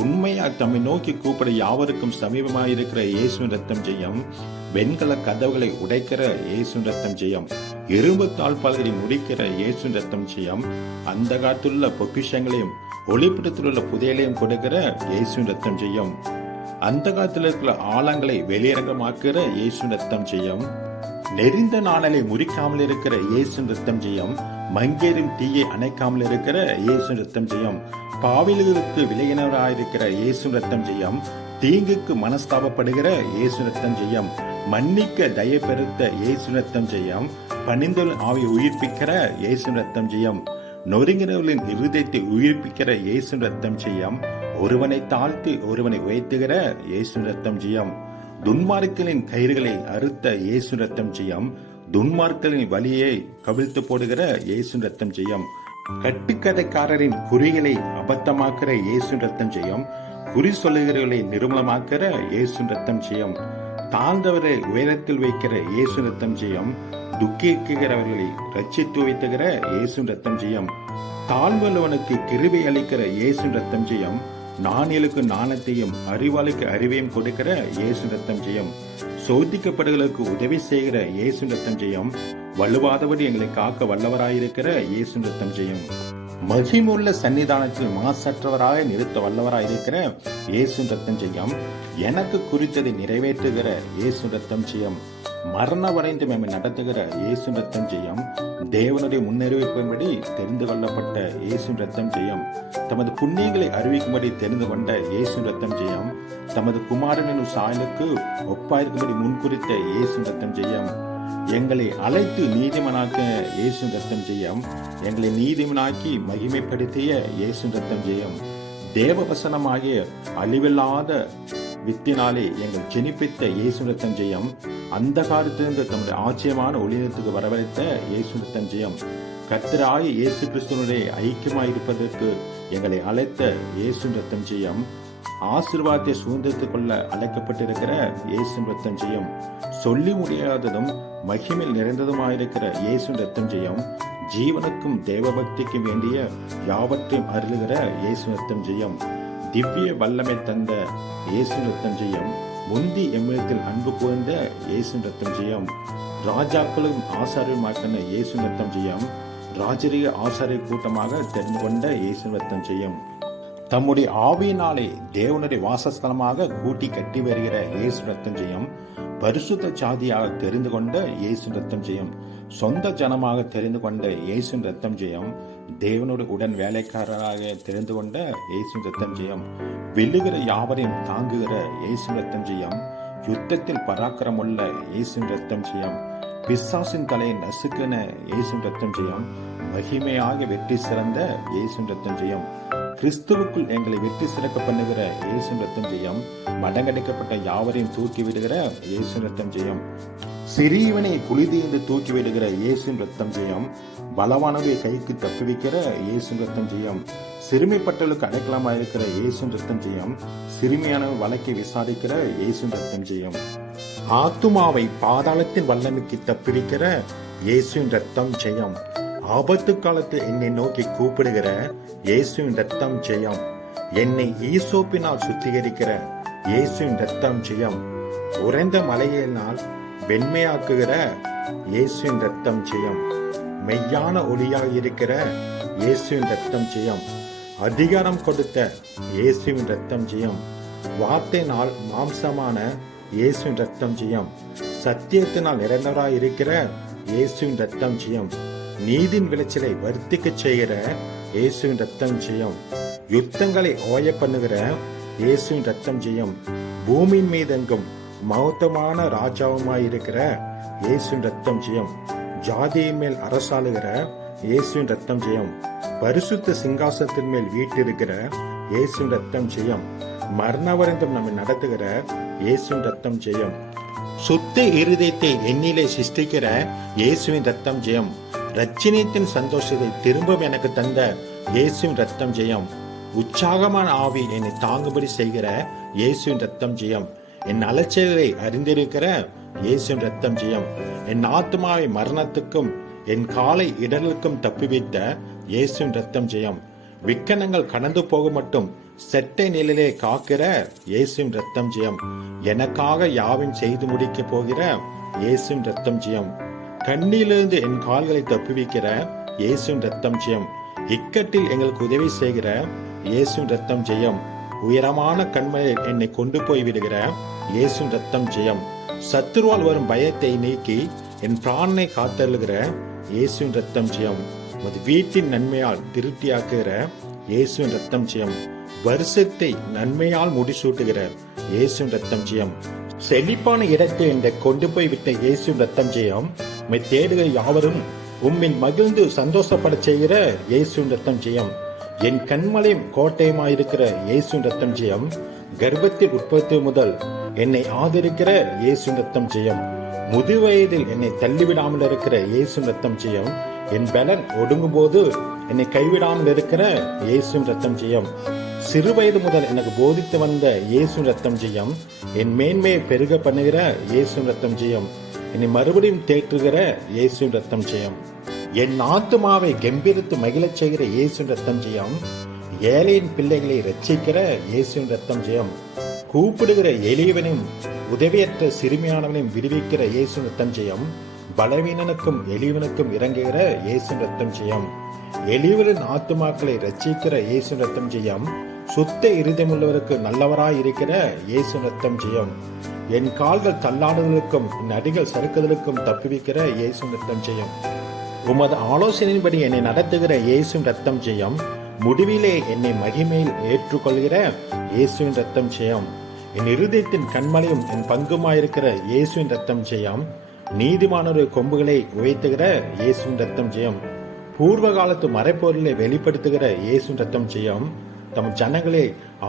உண்மையா தம்மை நோக்கி கூப்பிட யாவருக்கும் சமீபமாயிருக்கிற இயேசுவின் ரத்தம் ஜெயம். வெண்கல கதவுகளை உடைக்கிற இயேசுவின் ரத்தம் ஜெயம். இரும்பு தாழ்பால்களை முடிக்கிற இயேசுவின் ரத்தம் ஜெயம். அந்த காலத்திலுள்ள பொக்கிஷங்களையும் ஒளிப்பிடத்தில் உள்ள புதையலையும் கொடுக்கிற இயேசுவின் ரத்தம் ஜெயம். அந்த காலத்தில் இருக்கிற ஆழங்களை வெளியரங்கமாக்குற இயேசுவின் ரத்தம் ஜெயம். நெறிந்த நாணலை முறிக்காமல் இருக்கிற இயேசுவின் ரத்தம் ஜெயம். மங்கேறும் தீயை அணைக்காமல் இருக்கிற இயேசுவின் ரத்தம் ஜெயம். பாவிலுக்கு விலகினவராயிருக்கிற இயேசுவின் ரத்தம் ஜெயம். தீங்குக்கு மனஸ்தாபப்படுகிற இயேசுவின் ரத்தம் ஜெயம். மன்னிக்க தயை பெருத்த இயேசுவின் ரத்தம் ஜெயம். பணிந்தவள் ஆவியை உயிர்ப்பிக்கிற இயேசுவின் ரத்தம் ஜெயம். நொறுங்கினவர்களின் இருதயத்தை உயிர்ப்பிக்கிற இயேசுவின் ரத்தம் ஜெயம். ஒருவனை தாழ்த்தி ஒருவனை உயர்த்துகிற இயேசுவின் ரத்தம் ஜெயம். துன்மார்க்களின் கயிறுகளை அறுத்த இயேசுவின் ரத்தம் ஜெயம். துன்மார்க்களின் வலியை கவிழ்த்து போடுகிற இயேசுவின் ரத்தம் ஜெயம். கட்டுக்கதைக்காரரின் குறிகளை அபத்தமாக்குற இயேசுவின் ரத்தம் ஜெயம். குறி சொல்லுகிறவர்களை நிர்மலமாக்குற இயேசுவின் ரத்தம் ஜெயம். தாழ்ந்தவரை உயரத்தில் வைக்கிற இயேசுவின் ரத்தம் ஜெயம். துக்கிக்கிறவர்களை ரட்சித்து வைத்துகிற இயேசுவின் ரத்தம் ஜெயம். தாழ்வல்லவனுக்கு கிருபை அளிக்கிற இயேசுவின் ரத்தம் ஜெயம். நாணயலுக்கு நாணத்தையும் அறிவாளுக்கு அறிவையும் கொடுக்கிற இயேசுவின் ரத்தம் ஜெயம். சோதிக்கப்படுகளுக்கு உதவி செய்கிற இயேசுவின் ரத்தம் ஜெயம். வலுவாதபடி எங்களை காக்க வல்லவராயிருக்கிற இயேசுவின் ரத்தம் ஜெயம். மகிமுள்ள சன்னிதானத்தில் மாசற்றவராக நிறுத்த வல்லவராயிருக்கிற இயேசுவின் ரத்தம் ஜெயம். எனக்கு குறித்ததை நிறைவேற்றுகிற இயேசுவின் ரத்தம் ஜெயம். மரணவடைந்து மேமை நடத்துகிற இயேசுவின் ரத்தம் ஜெயம். தேவனுடைய முன்னறிவிப்பின்படி தெரிந்து கொள்ளப்பட்ட இயேசுவின் ரத்தம் ஜெயம். தமது புண்ணியங்களை அறிவிக்கும்படி தெரிந்து கொண்ட இயேசுவின் ரத்தம் ஜெயம். தமது குமாரனின் சாயலுக்கு ஒப்பாயிருக்கும்படி முன்குறித்த இயேசுவின் ரத்தம் ஜெயம். எங்களை அழைத்து நீதிமனாக்க இயேசுவின் ரத்தம் ஜெயம். எங்களை நீதிமனாக்கி மகிமைப்படுத்திய இயேசுவின் ரத்தம் ஜெயம். தேவவசனமாகிய அழிவில்லாத வித்தினாலே எங்கள் ஜெனிப்பித்த இயேசுவின் ரத்தம் ஜெயம். அந்த காலத்திலிருந்து தம்முடைய ஆச்சரியமான ஒளிநத்துக்கு வரவழைத்த இயேசுவின் ரத்தம் ஜெயம். கர்த்தராகிய இயேசு கிறிஸ்துவனுடைய ஐக்கியமாயிருப்பதற்கு எங்களை அழைத்த இயேசுவின் ரத்தம் ஜெயம். ஆசீர்வாதத்தை சுதந்திரத்துக் கொள்ள அழைக்கப்பட்டிருக்கிற இயேசுவின் ரத்தம் ஜெயம். சொல்லி முடியாததும் மகிமையில் நிறைந்ததுமாயிருக்கிற இயேசுவின் ரத்தம் ஜெயம். ஜீவனுக்கும் தேவபக்திக்கும் வேண்டிய யாவற்றையும் அருளுகிற இயேசுவின் ரத்தம் ஜெயம். திவ்ய வல்லமை தந்த இயேசுவின் ரத்தம் ஜெயம். முந்தி எம்மிடத்தில் அன்பு கூர்ந்த இயேசுவின் ரத்தம் ஜெயம். ராஜாக்களும் ஆசாரியமாக்கின இயேசுவின் ரத்தம் ஜெயம். ராஜரீக ஆசாரிய கூட்டமாக தெரிந்து கொண்ட இயேசுவின் ரத்தம் ஜெயம். தம்முடைய ஆவியினாலே தேவனுடைய வாசஸ்தலமாக கூட்டி கட்டி வருகிற இயேசு ரத்தம் ஜெயம். பரிசுத்த சாதியாக தெரிந்து கொண்ட இயேசு ரத்தம் ஜெயம். சொந்த ஜனமாக தெரிந்து கொண்ட இயேசு ரத்தம் ஜெயம். தேவனுடைய உடன் வேலைக்காரராக தெரிந்து கொண்ட இயேசு ரத்தம் ஜெயம். வெல்லுகிற யாவரையும் தாங்குகிற இயேசு ரத்தம் ஜெயம். யுத்தத்தில் பராக்கிரமுள்ள இயேசு ரத்தம் ஜெயம். பிசாசின் தலையை நசுக்கின இயேசு ரத்தம் ஜெயம். மகிமையாக வெற்றி சிறந்த இயேசு ரத்தம் ஜெயம். கிறிஸ்துவுக்குள் எங்களை வெற்றி சிறக்க பண்ணுகிற இயேசு ரத்தம் ஜெயம். மடங்கடிக்கப்பட்ட யாவரையும் தூக்கி விடுகிற இயேசு ரத்தம் ஜெயம். சிறியவனை குளிதீர்ந்து தூக்கி விடுகிற இயேசு ரத்தம் ஜெயம். பலவானவை கைக்கு தப்புவிக்கிற இயேசு ரத்தம் ஜெயம். சிறுமிப்பட்டலுக்கு அடைக்கலமாயிருக்கிற இயேசு ரத்தம் ஜெயம். சிறுமியானவை வழக்கை விசாரிக்கிற இயேசு ரத்தம் ஜெயம். ஆத்துமாவை பாதாளத்தின் வல்லமைக்கு தப்புவிக்கிற இயேசுவின் ரத்தம் ஜெயம். ஆபத்து காலத்தில் என்னை நோக்கி கூப்பிடுகிற இயேசுவின் ரத்தம் ஜெயம். என்னை ஈசோப்பினால் சுத்திகரிக்கிற இயேசுவின் ரத்தம் ஜெயம். உறைந்த மலையினால் வெண்மையாக்குகிற இயேசுவின் ரத்தம் ஜெயம். மெய்யான ஒளியாக இருக்கிற இயேசுவின் ரத்தம் ஜெயம். அதிகாரம் கொடுத்த இயேசுவின் ரத்தம் ஜெயம். வார்த்தையினால் மாம்சமான இயேசுவின் ரத்தம் ஜெயம். சத்தியத்தினால் நிறைந்தவராய் இருக்கிற இயேசுவின் ரத்தம் ஜெயம். நீதின் விளைச்சலை வர்த்திக்க செய்கிற இயேசுவின் ரத்தம் ஜெயம். யுத்தங்களை ஓய பண்ணுகிற இயேசுவின் ரத்தம் ஜெயம். பூமியின் மீதெங்கும் மௌத்தமான ராஜாவுமாயிருக்கிற இயேசுவின் ரத்தம் ஜெயம். ஜாதியின் மேல் அரசாளுகிற இயேசுவின் ரத்தம் ஜெயம். பரிசுத்த சிங்காசனத்தின் மேல் வீட்டிருக்கிற இயேசுவின் ரத்தம் ஜெயம். மரணவரைந்தும் நம்மை நடத்துகிற இயேசுவின் ரத்தம் ஜெயம். சுத்த இருதயத்தை எண்ணிலே சிருஷ்டிக்கிற இயேசுவின் ரத்தம் ஜெயம். ரட்சணியத்தின் சந்தோஷத்தை திரும்பவும் எனக்கு தந்த இயேசுவின் ரத்தம் ஜெயம். உற்சாகமான ஆவி என்னை தாங்கும்படி செய்கிற இயேசுவின் ரத்தம் ஜெயம். என் அலட்சியத்தை அறிந்திருக்கிற இயேசுவின் ரத்தம் ஜெயம். என் ஆத்மாவை மரணத்துக்கும் என் காலை இடலுக்கும் தப்புவித்த இயேசுவின் ரத்தம் ஜெயம். விக்கனங்கள் கடந்து போக மட்டும் செட்டை நிலையிலே காக்கிற இயேசுவின் ரத்தம் ஜெயம். எனக்காக யாவும் செய்து முடிக்க போகிற இயேசுவின் ரத்தம் ஜெயம். கண்ணிலிருந்து என் கால்களை தப்புவிக்கிற இயேசுவின் ரத்தம் ஜெயம். இக்கட்டில் எங்களுக்கு உதவி செய்கிற இயேசுவின் ரத்தம் ஜெயம். உயரமான கண்மலையில் என்னை கொண்டு போய் விடுகிற இயேசுவின் ரத்தம் ஜெயம். சத்துருவால் வரும் பயத்தை நீக்கி என் பிராணனை காத்தருளுகிற இயேசுவின் ரத்தம் ஜெயம். வீட்டின் நன்மையால் திருப்தியாக்குகிற இயேசுவின் ரத்தம் ஜெயம். வருஷத்தை நன்மையால் முடிசூட்டுகிற இயேசுவின் ரத்தம் ஜெயம். செழிப்பான இடத்தை என்னை கொண்டு போய் விட்ட இயேசுவின் ரத்தம் ஜெயம். தேடுகிற யாவரும் உம்மின் மகிழ்ந்து சந்தோஷப்பட செய்கிற இயேசுவின் ரத்தம் ஜெயம். என் கண்மலையும் கோட்டையுமாயிருக்கிற இயேசுவின் ரத்தம் ஜெயம். கர்ப்பத்தில் உற்பத்தி முதல் என்னை ஆதரிக்கிற இயேசுவின் ரத்தம் ஜெயம். முதுவயதில் என்னை தள்ளிவிடாமல் இருக்கிற இயேசுவின் ரத்தம் ஜெயம். என் பலன் ஒடுங்கும் போது என்னை கைவிடாமல் இருக்கிற இயேசுவின் ரத்தம் ஜெயம். சிறு வயது முதல் எனக்கு போதித்து வந்த இயேசுவின் ரத்தம் ஜெயம். என் மேன்மையை பெருக பண்ணுகிற இயேசுவின் ரத்தம் ஜெயம். என்னை மறுபடியும் தேற்றுகிற இயேசுவின் ரத்தம் ஜெயம். என் ஆத்துமாவை கம்பீரித்து மகிழச் செய்கிற இயேசுவின் ரத்தம் ஜெயம். ஏழையின் பிள்ளைகளை ரட்சிக்கிற இயேசுவின் ரத்தம் ஜெயம். கூப்பிடுகிற எளியவனையும் உதவியற்ற சிறுமியானவனையும் விடுவிக்கிற இயேசுவின் ரத்தம் ஜெயம். பலவீனனுக்கும் எளியவனுக்கும் இறங்குகிற இயேசுவின் ரத்தம் ஜெயம். எளியவரின் ஆத்துமாக்களை ரட்சிக்கிற இயேசுவின் ரத்தம் ஜெயம். சுத்த இருதயமுள்ளவருக்கு நல்லவராய் இருக்கிற இயேசுவின் ரத்தம் ஜெயம். என் கால்கள் தள்ளாடுதலுக்கும் என் அடிகள் சறுக்குதலுக்கும் தப்புவிக்கிற இயேசுவின் ரத்தம் ஜெயம். உமது ஆலோசனையின்படி என்னை நடத்துகிற இயேசுவின் ரத்தம் ஜெயம். முடிவிலே என்னை மகிமையில் ஏற்றுக்கொள்கிற இயேசுவின் ரத்தம் ஜெயம். என் இருதயத்தின் கண்மலையும் என் பங்குமாயிருக்கிற இயேசுவின் ரத்தம் ஜெயம். நீதிமானோர் கொம்புகளை உயர்த்துகிற இயேசுவின் ரத்தம் ஜெயம். பூர்வ காலத்து மறைப்பொருளை வெளிப்படுத்துகிற இயேசுவின் ரத்தம் ஜெயம். தம் ஜனங்களே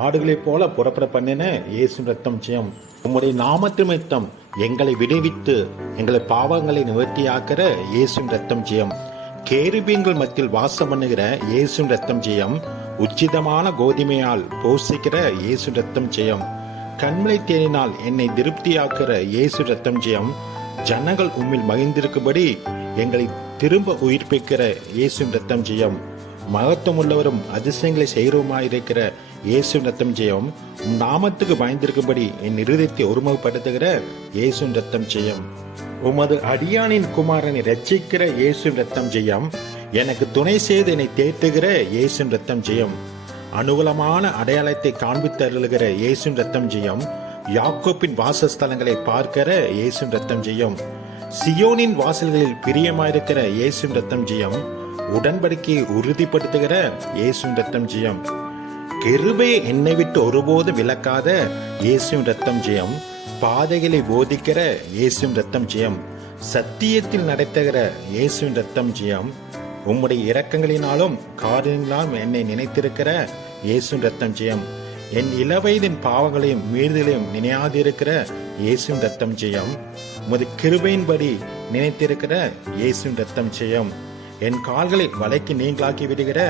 ஆடுகளைப் போல புறப்பட பண்ணின இயேசுவின் ரத்தம் ஜெயம். உம்முடைய நாமத்திமித்தம் எங்களை விடுவித்து எங்களை பாவங்களை நிவர்த்தியாக்கிற இயேசுவின் ரத்தம் ஜெயம். கேருபீன்கள் மத்தியில் வாசம் பண்ணுகிற இயேசுவின் ரத்தம் ஜெயம். உச்சிதமான கோதுமையால் போஷிக்கிற இயேசு ரத்தம் ஜெயம். கண்மலை தேனினால் என்னை திருப்தியாக்குற இயேசு ரத்தம் ஜெயம். ஜனங்கள் உம்மில் மகிழ்ந்திருக்கும்படி எங்களை திரும்ப உயிர்ப்பிக்கிற இயேசு ரத்தம் ஜெயம். மகத்துவம் உள்ளவரும் அதிசயங்களை செய்கிறவுமாயிருக்கிற இயேசு ரத்தம் ஜெயம். உம் நாமத்துக்கு பயந்திருக்கும்படி என் இருதயத்தை ஒருமுகப்படுத்துகிற இயேசு ரத்தம் ஜெயம். உமது அடியானின் குமாரனை ரட்சிக்கிற இயேசு ரத்தம் ஜெயம். எனக்கு துணை செய்து என்னை தேற்றுகிற இயேசு ரத்தம் ஜெயம். அனுகூலமான அடையாளத்தை காண்பித்தருளுகிற இயேசு ரத்தம் ஜெயம். யாக்கோப்பின் வாசஸ்தலங்களை பார்க்கிற இயேசு ரத்தம் ஜெயம். சியோனின் வாசல்களில் பிரியமாயிருக்கிற இயேசு ரத்தம் ஜெயம். உடன்படிக்கையை உறுதிப்படுத்துகிற இயேசு ரத்தம் ஜெயம். கிருபை என்னை விட்டு ஒருபோதும் விலக்காத இயேசு ரத்தம் ஜெயம். பாதைகளை போதிக்கிற இயேசு ரத்தம் ஜெயம். சத்தியத்தில் நடத்துகிற இயேசு ரத்தம் ஜெயம். உம்முடைய இரக்கங்களினாலும் காரியங்களாலும் என்னை நினைத்திருக்கிற இயேசு ரத்தம் ஜெயம். என் இளவயதின் பாவங்களையும் மீறுதலையும் நினையாதிருக்கிற இயேசு ரத்தம் ஜெயம். உமது கிருபையின்படி நினைத்திருக்கிற இயேசு ரத்தம் ஜெயம். என் கால்களை வலைக்கு நீங்களாக்கி விடுகிற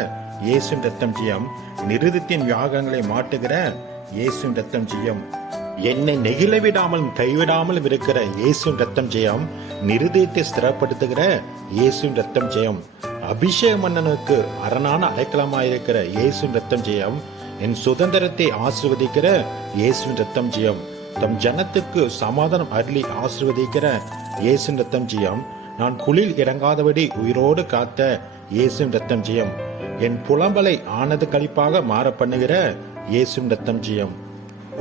இயேசு ரத்தம் ஜெயம். நிருதத்தின் வியாகங்களை மாட்டுகிற இயேசு ரத்தம் ஜெயம். என்னை நெகிழ விடாமலும் கைவிடாமலும் இருக்கிற இயேசு ரத்தம் ஜெயம். நிருதயத்தை ஸ்திரப்படுத்துகிற இயேசு ரத்தம் ஜெயம். அபிஷேக மன்னனுக்கு அரணான அடைக்கலமாயிருக்கிற இயேசு ரத்தம் ஜெயம். என் சுதந்திரத்தை ஆசீர்வதிக்கிற இயேசு ரத்தம் ஜெயம். தம் ஜனத்துக்கு சமாதானம் அருளி ஆசீர்வதிக்கிற இயேசு ரத்தம் ஜெயம். நான் குளிர் இறங்காதபடி உயிரோடு காத்த இயேசு ரத்தம் ஜெயம். என் புலம்பலை ஆனது கழிப்பாக மாற பண்ணுகிற இயேசு ரத்தம் ஜெயம்.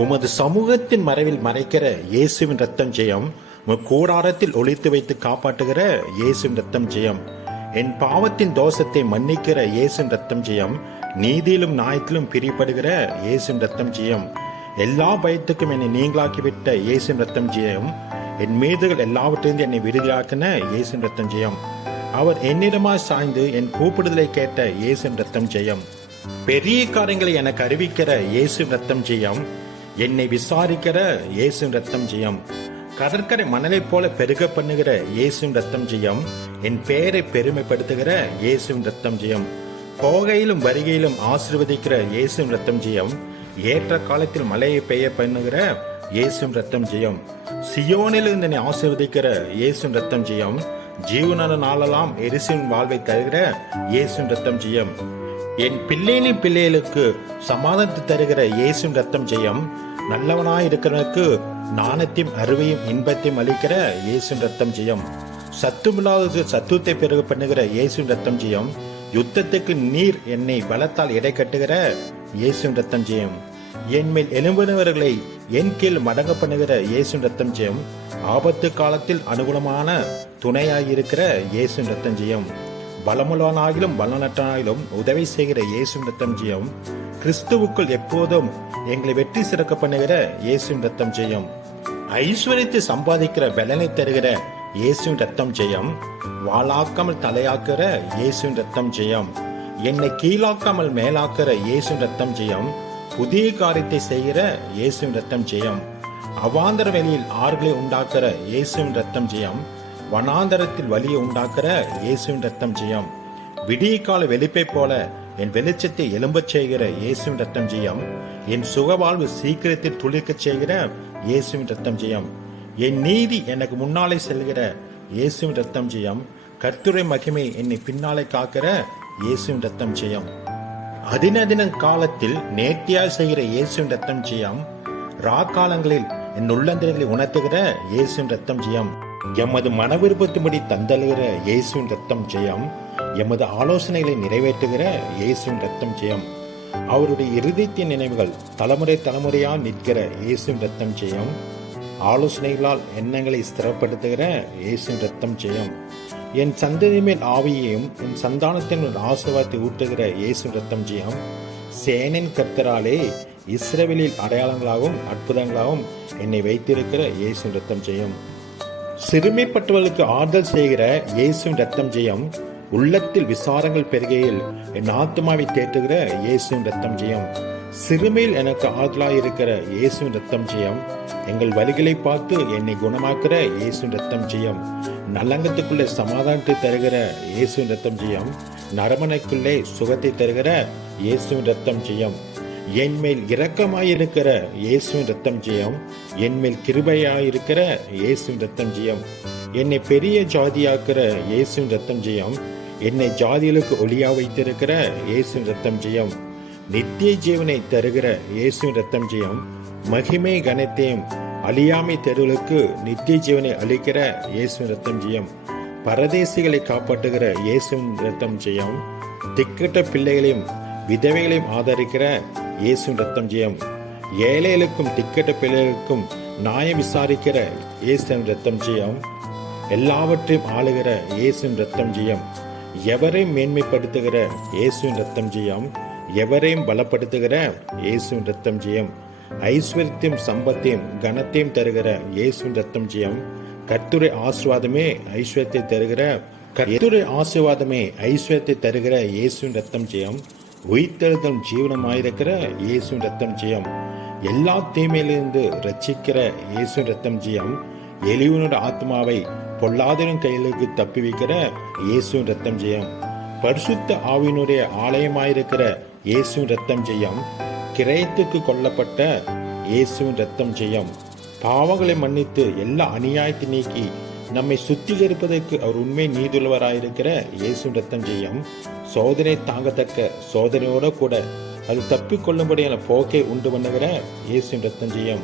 உமது சமூகத்தின் மறைவில் மறைக்கிற இயேசுவின் ரத்தம் ஜெயம். கூடாரத்தில் ஒளித்து வைத்து காப்பாற்றுகிற இயேசுவின் ரத்தம் ஜெயம். என் பாவத்தின் தோஷத்தை மன்னிக்கிற இயேசுவின் ரத்தம் ஜெயம். நீதியிலும் நியாயத்திலும் பிரிப்படுகிற இயேசுவின் ரத்தம் ஜெயம். எல்லா பயத்துக்கும் என்னை நீங்களாக்கிவிட்ட இயேசுவின் ரத்தம் ஜெயம். என் மீதுகள் எல்லாவற்றிலிருந்து என்னை விடுதலாக்கின இயேசுவின் ரத்தம் ஜெயம். அவர் என்னிடமாக சாய்ந்து என் கூப்பிடுதலை கேட்ட இயேசுவின் ரத்தம் ஜெயம். பெரிய காரியங்களை எனக்கு அறிவிக்கிற இயேசுவின் ரத்தம் ஜெயம். என்னை விசாரிக்கிற இயேசுவின் ரத்தம் ஜெயம். கடற்கரை மணலை போல பெருக பண்ணுகிற இயேசுவின் ரத்தம் ஜெயம். என் பெயரை பெருமைப்படுத்துகிற இயேசுவின் ரத்தம் ஜெயம். போகையிலும் வருகையிலும் ஆசீர்வதிக்கிற இயேசுவின் ரத்தம் ஜெயம். ஏற்ற காலத்தில் மழையை பெய்ய பண்ணுகிற இயேசுவின் ரத்தம் ஜெயம். சியோனிலிருந்து என்னை ஆசீர்வதிக்கிற இயேசுவின் ரத்தம் ஜெயம். ஜீவனான நாளெல்லாம் எரிசின் வாழ்வை தருகிற இயேசுவின் ரத்தம் ஜெயம். என் பிள்ளைகளின் பிள்ளைகளுக்கு சமாதானத்தை தருகிற இயேசுவின் ரத்தம் ஜெயம். நல்லவனாயிருக்கிறவனுக்கு நாணத்தையும் அருவையும் இன்பத்தையும் அளிக்கிற இயேசுவின் ரத்தம் ஜெயம். சத்துமில்லாதது சத்துவத்தை பெருக பண்ணுகிற இயேசுவின் ரத்தம் ஜெயம். யுத்தத்துக்கு நீர் என்னை பலத்தால் எடை கட்டுகிற இயேசுவின் ரத்தம் ஜெயம். என் மேல் எழும்பினவர்களை என் கீழ் மடங்க பண்ணுகிற இயேசுவின் ரத்தம் ஜெயம். ஆபத்து காலத்தில் அனுகூலமான துணையாயிருக்கிற இயேசுவின் ரத்தம் ஜெயம். பலமுள்ளவனாகிலும் பலனற்றனாகிலும் உதவி செய்கிற இயேசுவின் ரத்தம் ஜெயம். கிறிஸ்துவுக்குள் எப்போதும் எங்களை வெற்றி சிறக்க பண்ணுகிற இயேசுவின் ரத்தம் ஜெயம். ஐஸ்வர்யத்தை சம்பாதிக்கிற பலனை தருகிற இயேசுவின் ரத்தம் ஜெயம். வாளாக்காமல் தலையாக்குற இயேசுவின் ரத்தம் ஜெயம். என்னை கீழாக்காமல் மேலாக்குற இயேசுவின் ரத்தம் ஜெயம். புதிய காரியத்தை செய்கிற இயேசுவின் ரத்தம் ஜெயம். அவாந்தர வெளியில் ஆறுகளை உண்டாக்குற இயேசுவின் ரத்தம் ஜெயம். வனாந்தரத்தில் வலியை உண்டாக்குற இயேசுவின் ரத்தம் ஜெயம். விடிய கால வெளிப்பை போல என் வெளிச்சத்தை எழும்பச் செய்கிற இயேசுவின் ரத்தம் ஜெயம். என் சுகவாழ்வு சீக்கிரத்தில் துளிர்க்கச் செய்கிற இயேசுவின் ரத்தம் ஜெயம். என் நீதி எனக்கு முன்னாலே செல்கிற இயேசுவின் ரத்தம் ஜெயம். கர்த்தருடைய மகிமை என்னை பின்னாலே காக்கிற இயேசுவின் ரத்தம் ஜெயம். அதினதின காலத்தில் நேர்த்தியாய் செய்கிற இயேசுவின் ரத்தம் ஜெயம். ராக்காலங்களில் என் உள்ளந்தரைகளை உணர்த்துகிற இயேசுவின் ரத்தம் ஜெயம். எமது மன விருப்பத்தின்படி தந்தழுகிற இயேசுவின் ரத்தம் ஜெயம். எமது ஆலோசனைகளை நிறைவேற்றுகிற இயேசுவின் ரத்தம் ஜெயம். அவருடைய இருதயத்தின் நினைவுகள் தலைமுறை தலைமுறையா நிற்கிற இயேசுவின் ரத்தம் ஜெயம். ஆலோசனைகளால் எண்ணங்களை ஸ்திரப்படுத்துகிற இயேசுவின் ரத்தம் ஜெயம். என் சந்ததி மேல் ஆவியையும் என் சந்தானத்தின் ஆசீர்வாதத்தை ஊட்டுகிற இயேசுவின் ரத்தம் ஜெயம். சேனின் கர்த்தராலே இஸ்ரவேலில் அடையாளங்களாகவும் அற்புதங்களாகவும் என்னை வைத்திருக்கிற இயேசுவின் ரத்தம் ஜெயம். சிறுமைப்பட்டவர்களுக்கு ஆறுதல் செய்கிற இயேசுவின் ரத்தம் ஜெயம். உள்ளத்தில் விசாரங்கள் பெருகையில் என் ஆத்மாவை தேற்றுகிற இயேசுவின் ரத்தம் ஜெயம். சிறுமையில் எனக்கு ஆறுதலாயிருக்கிற இயேசுவின் ரத்தம் ஜெயம். எங்கள் வலிகளை பார்த்து என்னை குணமாக்குற இயேசுவின் ரத்தம் ஜெயம். நலங்கத்துக்குள்ளே சமாதானத்தை தருகிற இயேசுவின் ரத்தம் ஜெயம். நரமனைக்குள்ளே சுகத்தை தருகிற இயேசுவின் ரத்தம் ஜெயம். என் மேல் இரக்கமாயிருக்கிற இயேசுவின் ரத்தம் ஜெயம். என் மேல் கிருபையாயிருக்கிற இயேசுவின் ரத்தம் ஜெயம். என்னை பெரிய ஜாதியாக்குற இயேசுவின் ரத்தம் ஜெயம். என்னை ஜாதிகளுக்கு ஒளியா வைத்திருக்கிற இயேசுவின் ரத்தம் ஜெயம். நித்திய ஜீவனை தருகிற இயேசுவின் ரத்தம் ஜெயம். மகிமை கனத்தையும் அழியாமை தெருவுகளுக்கு நித்திய ஜீவனை அளிக்கிற இயேசுவின் ரத்தம் ஜெயம். பரதேசிகளை காப்பாற்றுகிற இயேசுவின் ரத்தம் ஜெயம். திக்கட்ட பிள்ளைகளையும் விதவைகளையும் ஆதரிக்கிற இயேசுவின் ரத்தம் ஜெயம். ஏழைகளுக்கும் திக்கட்ட பிள்ளைகளுக்கும் நியாயம் விசாரிக்கிற இயேசுவின் ரத்தம் ஜெயம். எல்லாவற்றையும் ஆளுகிற இயேசுவின் ரத்தம் ஜெயம். எவரையும் மேன்மைப்படுத்துகிற இயேசுவின் ரத்தம் ஜெயம். எவரையும் பலப்படுத்துகிற இயேசுவின் ரத்தம் ஜெயம். ஐஸ்வர்யத்தையும் சம்பத்தையும் கனத்தையும் தருகிற இயேசுவின் ரத்தம் ஜெயம். கர்த்தருடைய ஆசீர்வாதமே ஐஸ்வர்யத்தை தருகிற கர்த்தருடைய ஆசீர்வாதமே ஐஸ்வர்யத்தை தருகிற இயேசுவின் ரத்தம் ஜெயம். உயிர்த்தெழுதலும் ஜீவனமாயிருக்கிற இயேசுவின் ரத்தம் ஜெயம். எல்லா தீமையிலிருந்து ரட்சிக்கிற இயேசுவின் ரத்தம் ஜெயம். எளிவனோட ஆத்மாவை பொல்லாதவன் கையிலுக்கு தப்பி வைக்கிற இயேசுவின் ரத்தம் ஜெயம். பரிசுத்த ஆவியினுடைய ஆலயமாயிருக்கிற இயேசுவின் ரத்தம் ஜெயம். கிரயத்துக்கு கொல்லப்பட்ட இயேசுவின் ரத்தம் ஜெயம். பாவங்களை மன்னித்து எல்லா அநியாயத்தை நீக்கி நம்மை சுத்திகரிப்பதற்கு அவர் உண்மை நீதியுள்ளவராயிருக்கிற இயேசுவின் ரத்தம் ஜெயம். சோதனை தாங்கத்தக்க சோதனையோட கூட அது தப்பிக்கொள்ளும்படியான போக்கை உண்டு பண்ணுகிற இயேசுவின் ரத்தம் ஜெயம்.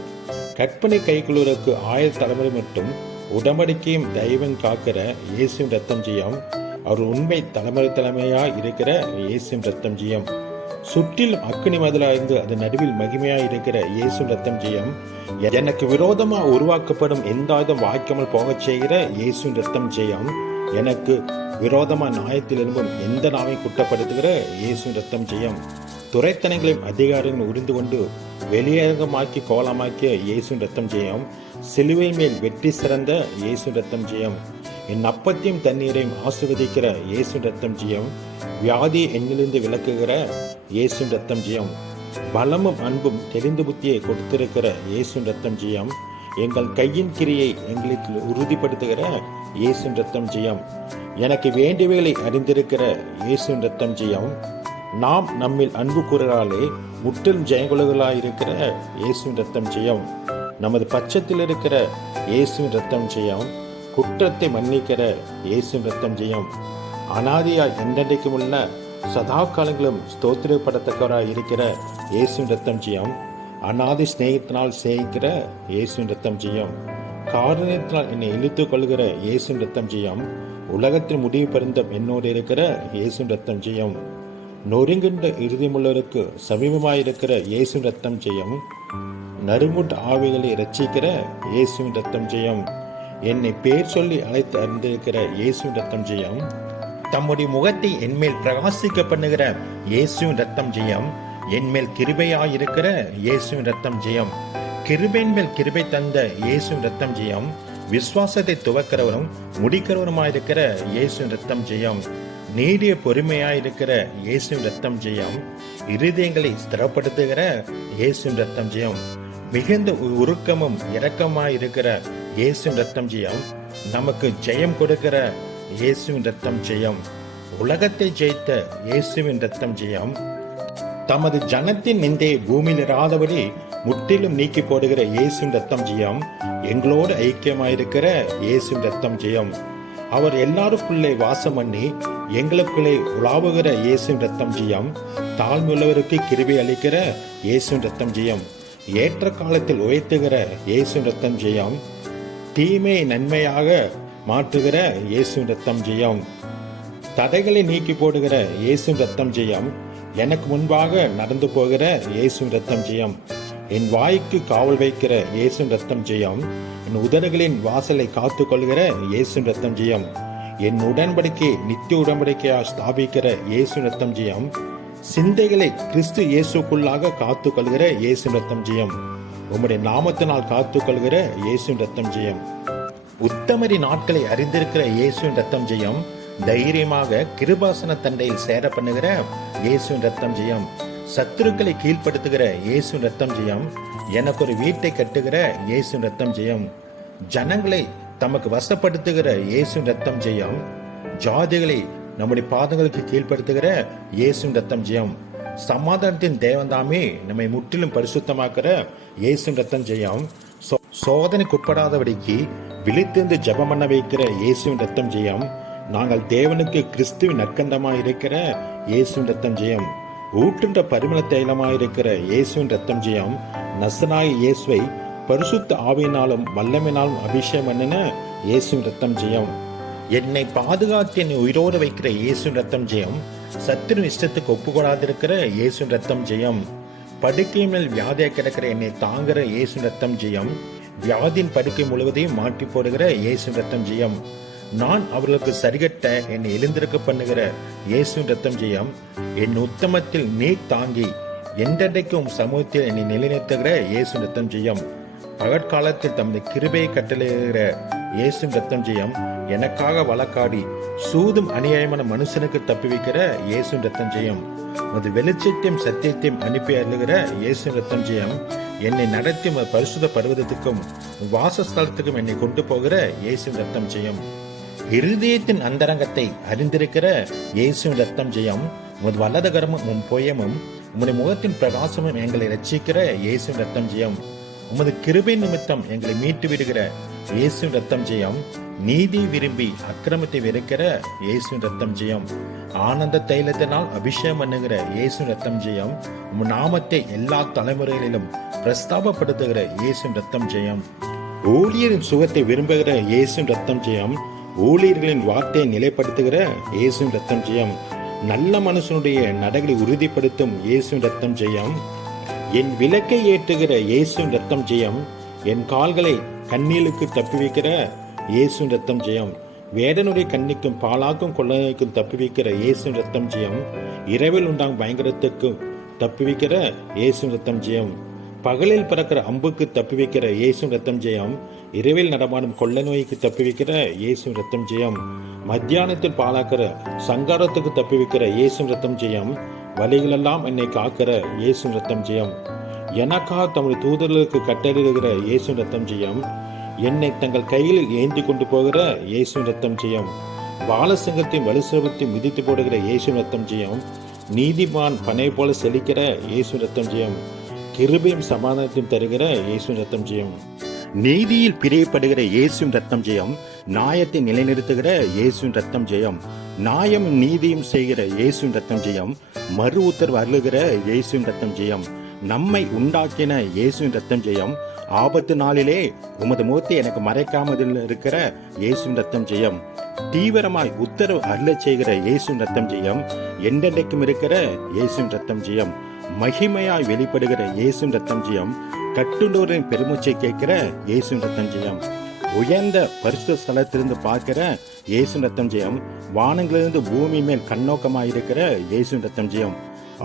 கற்பனை கைக்குள்ளுவதற்கு 1000 தலைமுறை மட்டும் உடம்படிக்கையும் தெய்வம் காக்கிற இயேசுவின் ரத்தம் ஜெயம். அவர் உண்மை தலைமையா இருக்கிற இயேசுவின் ரத்தம் ஜெயம். சுற்றிலும் அக்கினி மதிலாய்ந்து அது நடுவில் மகிமையாய் இருக்கிற இயேசுவின் ரத்தம் ஜெயம். எனக்கு விரோதமா உருவாக்கப்படும் எந்த ஆயுதம் வாய்க்காமல் போகச் செய்கிற இயேசுவின் ரத்தம் ஜெயம். எனக்கு விரோதமா நியாயத்தில் எழும்பும் எந்த நாவை குற்றப்படுத்துகிற இயேசுவின் ரத்தம் ஜெயம். துரைத்தனங்களையும் அதிகாரங்களும் உறிந்து கொண்டு வெளியரங்கமாக்கி கோலமாக்கிய இயேசுவின் ரத்தம் ஜெயம். சிலுவை மேல் வெற்றி சிறந்த இயேசுவின் ரத்தம் ஜெயம். என் அப்பத்தையும் தண்ணீரையும் ஆசீர்வதிக்கிற இயேசுவின் ரத்தம் ஜெயம். வியாதியை என்னிலிருந்து விலக்குகிற இயேசுவின் ரத்தம் ஜெயம். பலமும் அன்பும் தெரிந்து புத்தியை கொடுத்திருக்கிற இயேசுவின் ரத்தம் ஜெயம். எங்கள் கையின் கிரியை எங்களுக்கு உறுதிப்படுத்துகிற இயேசுவின் ரத்தம் ஜெயம். எனக்கு வேண்டியவைகளை அறிந்திருக்கிற இயேசுவின் ரத்தம் ஜெயம். நாம் நம்மில் அன்பு கூறுகிறாலே முற்றிலும் ஜெயங்குலகளாயிருக்கிற இயேசுவின் ரத்தம் ஜெயம். நமது பட்சத்தில் இருக்கிற இயேசுவின் ரத்தம் ஜெயம். குற்றத்தை மன்னிக்கிற இயேசுவின் ரத்தம் ஜெயம். அனாதியாய் என்றென்றைக்கும் உள்ள சதா காலங்களும் ஸ்தோத்திரப்படத்தக்கவராய் இருக்கிற இயேசுவின் ரத்தம் ஜெயம். அனாதி ஸ்நேகத்தினால் சேகிக்கிற இயேசுவின் ரத்தம் ஜெயம். காரணத்தினால் என்னை இழுத்துக் கொள்கிற இயேசுவின் ரத்தம் ஜெயம். உலகத்தின் முடிவு பரிந்தம் என்னோடு இருக்கிற இயேசுவின் ரத்தம் ஜெயம். நொறுங்கின்ற இறுதியுள்ளவருக்கு சமீபமாயிருக்கிற இயேசுவின் ரத்தம் ஜெயம். நறுமுட் ஆவிகளை ரட்சிக்கிற இயேசுவின் ரத்தம் ஜெயம். என்னை பேர் சொல்லி அழைத்து அறிந்திருக்கிற இயேசுவின் ரத்தம் ஜெயம். தம்முடைய முகத்தை என்மேல் பிரகாசிக்க பண்ணுகிற இயேசுவின் ரத்தம் ஜெயம். என்மேல் கிருபையாயிருக்கிற இயேசுவின் ரத்தம் ஜெயம். கிருபையின் மேல் கிருபை தந்த இயேசுவின் ரத்தம் ஜெயம். விசுவாசத்தை துவக்கிறவரும் முடிக்கிறவருமாயிருக்கிற இயேசுவின் ரத்தம் ஜெயம். நீடிய பொறுமையாயிருக்கிற இயேசுவின் ரத்தம் ஜெயம். இருதயங்களை ஸ்திரப்படுத்துகிற இயேசுவின் ரத்தம் ஜெயம். மிகுந்த உருக்கமும் இரக்கமாயிருக்கிற இயேசுவின் ரத்தம் ஜெயம். நமக்கு ஜெயம் கொடுக்கிற இயேசுவின் ரத்தம் ஜெயம். உலகத்தை ஜெயித்த இயேசுவின் ரத்தம் ஜெயம். தமது ஜனத்தின் நிந்தையை பூமியில் இராதபடி முற்றிலும் நீக்கி போடுகிற இயேசுவின் ரத்தம் ஜெயம். எங்களோடு ஐக்கியமாயிருக்கிற இயேசுவின் ரத்தம் ஜெயம். அவர் எல்லாருக்குள்ளே வாசம் பண்ணி எங்களுக்குள்ளே உலாவுகிற இயேசுவின் ரத்தம் ஜெயம். தாழ்மையுள்ளவருக்கு கிருபை அளிக்கிற இயேசுவின் ரத்தம் ஜெயம். ஏற்ற காலத்தில் உயர்த்துகிற இயேசுவின் ரத்தம் ஜெயம். தீமையை நன்மையாக மாற்றுகிற இயேசுவின் ரத்தம் ஜெயம். தடைகளை நீக்கி போடுகிற இயேசுவின் ரத்தம் ஜெயம். எனக்கு முன்பாக நடந்து போகிற இயேசுவின் ரத்தம் ஜெயம். என் வாய்க்கு காவல் வைக்கிற இயேசுவின் ரத்தம் ஜெயம். என் உதடுகளின் வாசலை காத்து கொள்கிற இயேசுவின் ரத்தம் ஜெயம். என் உடன்படிக்கை நித்திய உடன்படிக்கையாக ஸ்தாபிக்கிற இயேசுவின் ரத்தம் ஜெயம். சிந்தைகளை கிறிஸ்து இயேசுக்குள்ளாக காத்து கொள்கிற இயேசுவின் ரத்தம் ஜெயம். உம்முடைய நாமத்தினால் காத்து கொள்கிற இயேசுவின் ரத்தம் ஜெயம். உத்தமரின் நாட்களை அறிந்திருக்கிற இயேசுவின் ரத்தம் ஜெயம். தைரியமாக கிருபாசன தண்டையில் சேர பண்ணுகிற இயேசுவின் ரத்தம் ஜெயம். சத்துருக்களை கீழ்ப்படுத்துகிற இயேசுவின் ரத்தம் ஜெயம். எனக்கு ஒரு வீட்டை கட்டுகிற இயேசுவின் ரத்தம் ஜெயம். ஜனங்களை தமக்கு வசப்படுத்துகிற இயேசுவின் ரத்தம் ஜெயம். ஜாதிகளை நம்முடைய பாதங்களுக்கு கீழ்ப்படுத்துகிற இயேசுவின் ரத்தம் ஜெயம். சமாதானத்தின் தேவன்தாமே நம்மை முற்றிலும் பரிசுத்தமாக்கிற இயேசுவின் ரத்தம் ஜெயம். சோதனைக்குட்படாதபடிக்கு விழித்திருந்து ஜெபம் பண்ண வைக்கிற இயேசுவின் ரத்தம் ஜெயம். நாங்கள் தேவனுக்கு கிறிஸ்துவின் நற்கந்தமாய் இருக்கிற இயேசுவின் ரத்தம் ஜெயம். ஊற்றுன்ற பரிமள தைலமாயிருக்கிற இயேசுவின் ரத்தம் ஜெயம். நசனாய் இயேசுவை பரிசுத்த ஆவியினாலும் வல்லமையினாலும் அபிஷேகம் பண்ணின இயேசுவின் ரத்தம் ஜெயம். என்னை பாதுகாத்து என்னை உயிரோடு வைக்கிற இயேசுவின் ரத்தம் ஜெயம். சத்துரு இஷ்டத்துக்கு ஒப்புக்கொடாதிருக்கிற இயேசுவின் ரத்தம் ஜெயம். படுக்கை மேல் வியாதியா கிடக்கிற என்னை தாங்குற இயேசுவின் ரத்தம் ஜெயம். வியாதியின் படுக்கை முழுவதையும் மாற்றி போடுகிற இயேசுவின் ரத்தம் ஜெயம். நான் அவர்களுக்கு சரிகட்ட என்னை எழுந்திருக்க பண்ணுகிற இயேசுவின் ரத்தம் ஜெயம். என் உத்தமத்தில் நீர் தாங்கி என்றைக்கும் சமூகத்தில் என்னை நிலைநிறுத்துகிற இயேசுவின் ரத்தம் ஜெயம். பகற்காலத்தில் தமது கிருபையை கட்டளையிடுகிற இயேசுவின் ரத்தம் ஜெயம். எனக்காக வழக்காடி சூதும் அநியாயமான மனுஷனுக்கு தப்பி வைக்கிற இயேசுவின் ரத்தம் ஜெயம். அது வெளிச்சத்தையும் சத்தியத்தையும் அனுப்பி அருளுகிற இயேசுவின் ரத்தம் ஜெயம். என்னை நடத்தி பரிசுத்த பர்வதத்துக்கும் வாசஸ்தலத்துக்கும் என்னை கொண்டு போகிற இயேசுவின் ரத்தம் ஜெயம். இருதயத்தின் அந்தரங்கத்தை அறிந்திருக்கிற இயேசுவின் ரத்தம் ஜெயம். உமது வலதுகரமும் உம் புயமும் உமது முகத்தின் பிரகாசமும் எங்களை ரட்சிக்கிற இயேசுவின் ரத்தம் ஜெயம். உமது கிருபை நிமித்தம் எங்களை மீட்டு விடுகிற இயேசுவின் ரத்தம் ஜெயம். நீதி விரும்பி அக்கிரமத்தை வெறுக்கிற இயேசுவின் ரத்தம் ஜெயம். ஆனந்த தைலத்தினால் அபிஷேகம் பண்ணுகிற இயேசுவின் ரத்தம் ஜெயம். உம் நாமத்தை எல்லா தலைமுறைகளிலும் பிரஸ்தாபப்படுத்துகிற இயேசுவின் ரத்தம் ஜெயம். ஊழியரின் சுகத்தை விரும்புகிற இயேசுவின் ரத்தம் ஜெயம். ஊழியர்களின் வார்த்தையை நிலைப்படுத்துகிற இயேசுவின் ரத்தம் ஜெயம். நல்ல மனுஷனுடைய நடைகளை உறுதிப்படுத்தும் இயேசுவின் ரத்தம் ஜெயம். என் விளக்கை ஏற்றுகிற இயேசுவின் ரத்தம் ஜெயம். என் கால்களை கண்ணீலுக்கு தப்பி வைக்கிற இயேசுவின் ரத்தம் ஜெயம். வேடனுடைய கண்ணிக்கும் பாலாக்கும் கொள்ளைக்கும் தப்பி வைக்கிற இயேசுவின் ரத்தம் ஜெயம். இரவில் உண்டாகும் பயங்கரத்துக்கு தப்பி வைக்கிற இயேசுவின் ரத்தம் ஜெயம். பகலில் பிறக்கிற அம்புக்கு தப்பி வைக்கிற இயேசுவின் ரத்தம் ஜெயம். இரவில் நடமாடும் கொள்ளை நோய்க்கு தப்பி வைக்கிற இயேசுவின் ரத்தம் ஜெயம். மத்தியானத்தில் பாலாக்கிற சங்காரத்துக்கு தப்பி வைக்கிற இயேசுவின் ரத்தம் ஜெயம். வழிகளெல்லாம் என்னை காக்கிற இயேசுவின் ரத்தம் ஜெயம். எனக்காக தமது தூதர்களுக்கு கட்டளையிடுகிற இயேசுவின் ரத்தம் ஜெயம். என்னை தங்கள் கையில் ஏந்தி கொண்டு போகிற இயேசுவின் ரத்தம் ஜெயம். பாலசிங்கத்தையும் வலுசபத்தையும் மிதித்து போடுகிற இயேசுவின் ரத்தம் ஜெயம். நீதிமான் பனை போல செழிக்கிற இயேசுவின் ரத்தம் ஜெயம். கிருபையும் சமாதானத்தையும் தருகிற இயேசுவின் ரத்தம் ஜெயம். நீதியில் பிரியப்படுகிற இயேசுவின் ரத்தம் ஜெயம். நியாயத்தை நிலைநிறுத்துகிற இயேசுவின் ரத்தம் ஜெயம். நியாயமும் நீதியும் செய்கிற இயேசுவின் ரத்தம் ஜெயம். மறு உத்தரவு அருளுகிற இயேசுவின் ரத்தம் ஜெயம். நம்மை உண்டாக்கின இயேசுவின் ரத்தம் ஜெயம். ஆபத்து நாளிலே உமது முகத்தை எனக்கு மறைக்காமல் இருக்கிற இயேசுவின் ரத்தம் ஜெயம். தீவிரமாய் உத்தரவு அருளச் செய்கிற இயேசுவின் ரத்தம் ஜெயம். என்றென்றைக்கும் இருக்கிற இயேசுவின் ரத்தம் ஜெயம். மகிமையாய் வெளிப்படுகிற இயேசுவின் ரத்தம் ஜெயம். கட்டுண்டோரின் பெருமூச்சை கேட்கிற இயேசுவின் ரத்தம் ஜெயம். உயர்ந்த பரிசுத்த ஸ்தலத்திலிருந்து பார்க்கிற இயேசுவின் ரத்தம் ஜெயம். வானங்களிலிருந்து பூமி மேல் கண்ணோக்கமாயிருக்கிற இயேசுவின் ரத்தம் ஜெயம்.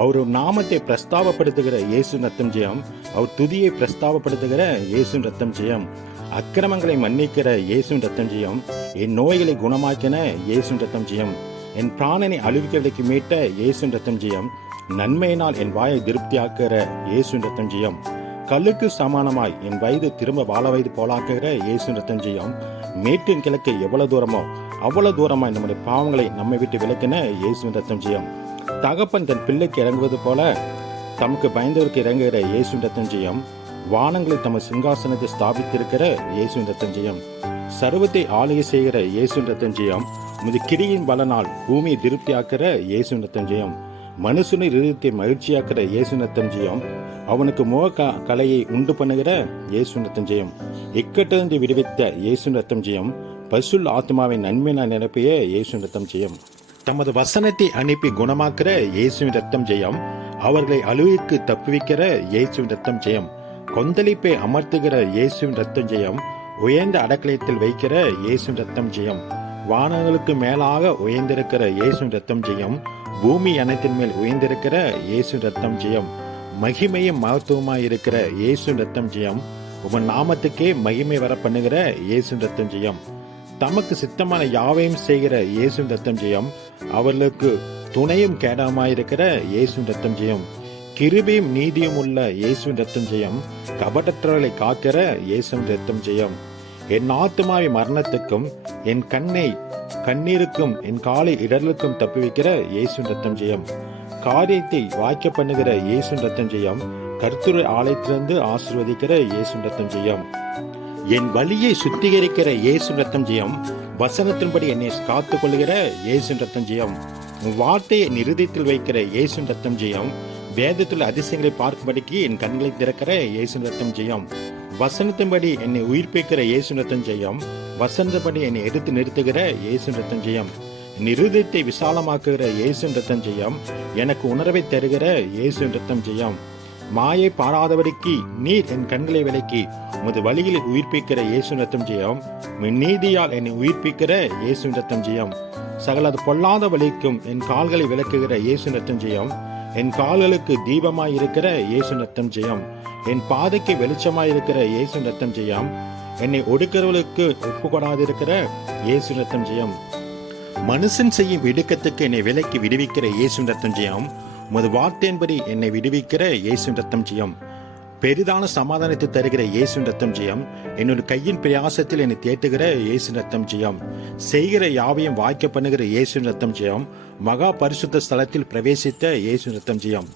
அவர் நாமத்தை பிரஸ்தாபப்படுத்துகிற இயேசுவின் ரத்தம் ஜெயம். அவர் துதியை பிரஸ்தாபப்படுத்துகிற இயேசுவின் ரத்தம் ஜெயம். அக்கிரமங்களை மன்னிக்கிற இயேசுவின் ரத்தம் ஜெயம். என் நோய்களை குணமாக்கின இயேசுவின் ரத்தம் ஜெயம். என் பிராணனை அழிவுகளுக்கு மீட்ட இயேசுவின் ரத்தம் ஜெயம். நன்மையினால் என் வாயை திருப்தியாக்குகிற இயேசுவின் ரத்தம் ஜெயம். கல்லுக்கு சமானமாய் என் வயது திரும்ப வாழ வயது போலாக்குகிற இயேசுவின் ரத்தம் ஜெயம். மேட்டின் கிழக்கு எவ்வளவு தூரமோ அவ்வளவு தூரமாய் நம்முடைய பாவங்களை நம்மை விட்டு விலக்கின இயேசுவின் ரத்தம் ஜெயம். தகப்பன் தன் பிள்ளைக்கு இறங்குவது போல தமக்கு பயந்தவருக்கு இறங்குகிற இயேசுவின் ரத்தம் ஜெயம். வானங்களை தமது சிங்காசனத்தை ஸ்தாபித்திருக்கிற இயேசுவின் ரத்தம் ஜெயம். சர்வத்தை ஆளுகை செய்கிற இயேசுவின் ரத்தம் ஜெயம். உமது கிரியின் பலனால் பூமியை திருப்தியாக்கிற இயேசுவின் ரத்தம் ஜெயம். மனுஷனை இருதயத்தை மகிழ்ச்சியாக்கிற இயேசுவின் ரத்தம் ஜெயம். அவனுக்கு முக கலையை உண்டு பண்ணுகிற இயேசுவின் ரத்தம் ஜெயம். இக்கட்டிலிருந்து விடுவித்த இயேசுவின் ரத்தம் ஜெயம். பரிசுத்த ஆத்மாவின் நன்மையினால் நிரப்பிய இயேசுவின் ரத்தம் ஜெயம். தமது வசனத்தை அனுப்பி குணமாக்குற இயேசுவின் ரத்தம் ஜெயம். அவர்களை அழிவுக்கு தப்புவிக்கிற இயேசுவின் ரத்தம் ஜெயம். கொந்தளிப்பை அமர்த்துகிற இயேசுவின் ரத்தம் ஜெயம். உயர்ந்த அடக்கலத்தில் வைக்கிற இயேசுவின் ரத்தம் ஜெயம். வானங்களுக்கு மேலாக உயர்ந்திருக்கிற இயேசுவின் ரத்தம் ஜெயம். பூமி அனைத்தின் மேல் உயர்ந்திருக்கிற இயேசுவின் ரத்தம் ஜெயம். மகிமையும் மகத்துவமாய் இருக்கிற இயேசுவின் ரத்தம் ஜெயம். உமன் நாமத்துக்கே மகிமை வர பண்ணுகிற இயேசுவின் ரத்தம் ஜெயம். தமக்கு சித்தமான யாவையும் செய்கிற இயேசுவின் ரத்தம் ஜெயம். அவர்களுக்கு துணையும் கேடாமாயிருக்கிற இயேசுவின் ரத்தம் ஜெயம். கிருபையும் நீதியும் உள்ள இயேசுவின் ரத்தம் ஜெயம். கபடற்றவர்களை காக்கிற இயேசுவின் ரத்தம் ஜெயம். என் ஆத்துமாவை மரணத்துக்கும் என் கண்ணை கண்ணீருக்கும் என் காலை இடர்களுக்கும் தப்புவிக்கிற இயேசுவின் ரத்தம் ஜெயம். காரியத்தை வாய்க்க பண்ணுகிற இயேசுவின் ரத்தம் ஜெயம். கர்த்தருடைய ஆலயத்திலிருந்து ஆசீர்வதிக்கிற இயேசுவின் ரத்தம் ஜெயம். என் வழியை சுத்திகரிக்கிற இயேசுவின் ரத்தம் ஜெயம். வசனத்தின்படி என்னை காத்துக் கொள்கிற இயேசுவின் ரத்தம் ஜெயம். வார்த்தையை என் இருதயத்தில் வைக்கிற இயேசுவின் ரத்தம் ஜெயம். வேதத்தில் அதிசயங்களை பார்க்கும்படிக்கு என் கண்களை திறக்கிற இயேசுவின் ரத்தம் ஜெயம். வசனத்தின்படி என்னை உயிர்ப்பிக்கிற இயேசுவின் ரத்தம் ஜெயம். வசனத்தின்படி என்னை எடுத்து நிறுத்துகிற இயேசுவின் ரத்தம் ஜெயம். என் இருதயத்தை விசாலமாக்குகிற இயேசுவின் ரத்தம் ஜெயம். எனக்கு உணர்வை தருகிற இயேசுவின் ரத்தம் ஜெயம். மாயை பாராதபடிக்கு நீர் என் கண்களை விலக்கி உமது வழிகளில் உயிர்ப்பிக்கிற இயேசுவின் ரத்தம் ஜெயம். நீதியால் என்னை உயிர்ப்பிக்கிற இயேசுவின் ரத்தம் ஜெயம். சகலது பொல்லாத வழிக்கும் என் கால்களை விளக்குகிற இயேசுவின் ரத்தம் ஜெயம். என் கால்களுக்கு தீபமாய் இருக்கிற இயேசுவின் ரத்தம் ஜெயம். என் பாதைக்கு வெளிச்சமாய் இருக்கிற இயேசுவின் ரத்தம் ஜெயம். என்னை ஒடுக்கிறவர்களுக்கு ஒப்பு கொடாதிருக்கிற இயேசுவின் ரத்தம் ஜெயம். மனுஷன் செய்யும் இடுக்கத்துக்கு என்னை விலக்கி விடுவிக்கிற இயேசுவின் ரத்தம் ஜெயம். உமது வார்த்தையின்படி என்னை விடுவிக்கிற இயேசுவின் ரத்தம் ஜெயம். பெரிதான சமாதானத்தை தருகிற இயேசுவின் ரத்தம் ஜெயம். என்னோட கையின் பிரயாசத்தில் என்னை தேட்டுகிற இயேசுவின் ரத்தம் ஜெயம். செய்கிற யாவையும் வாய்க்க பண்ணுகிற இயேசுவின் ரத்தம் ஜெயம். மகா பரிசுத்த ஸ்தலத்தில் பிரவேசித்த இயேசுவின் ரத்தம் ஜெயம்.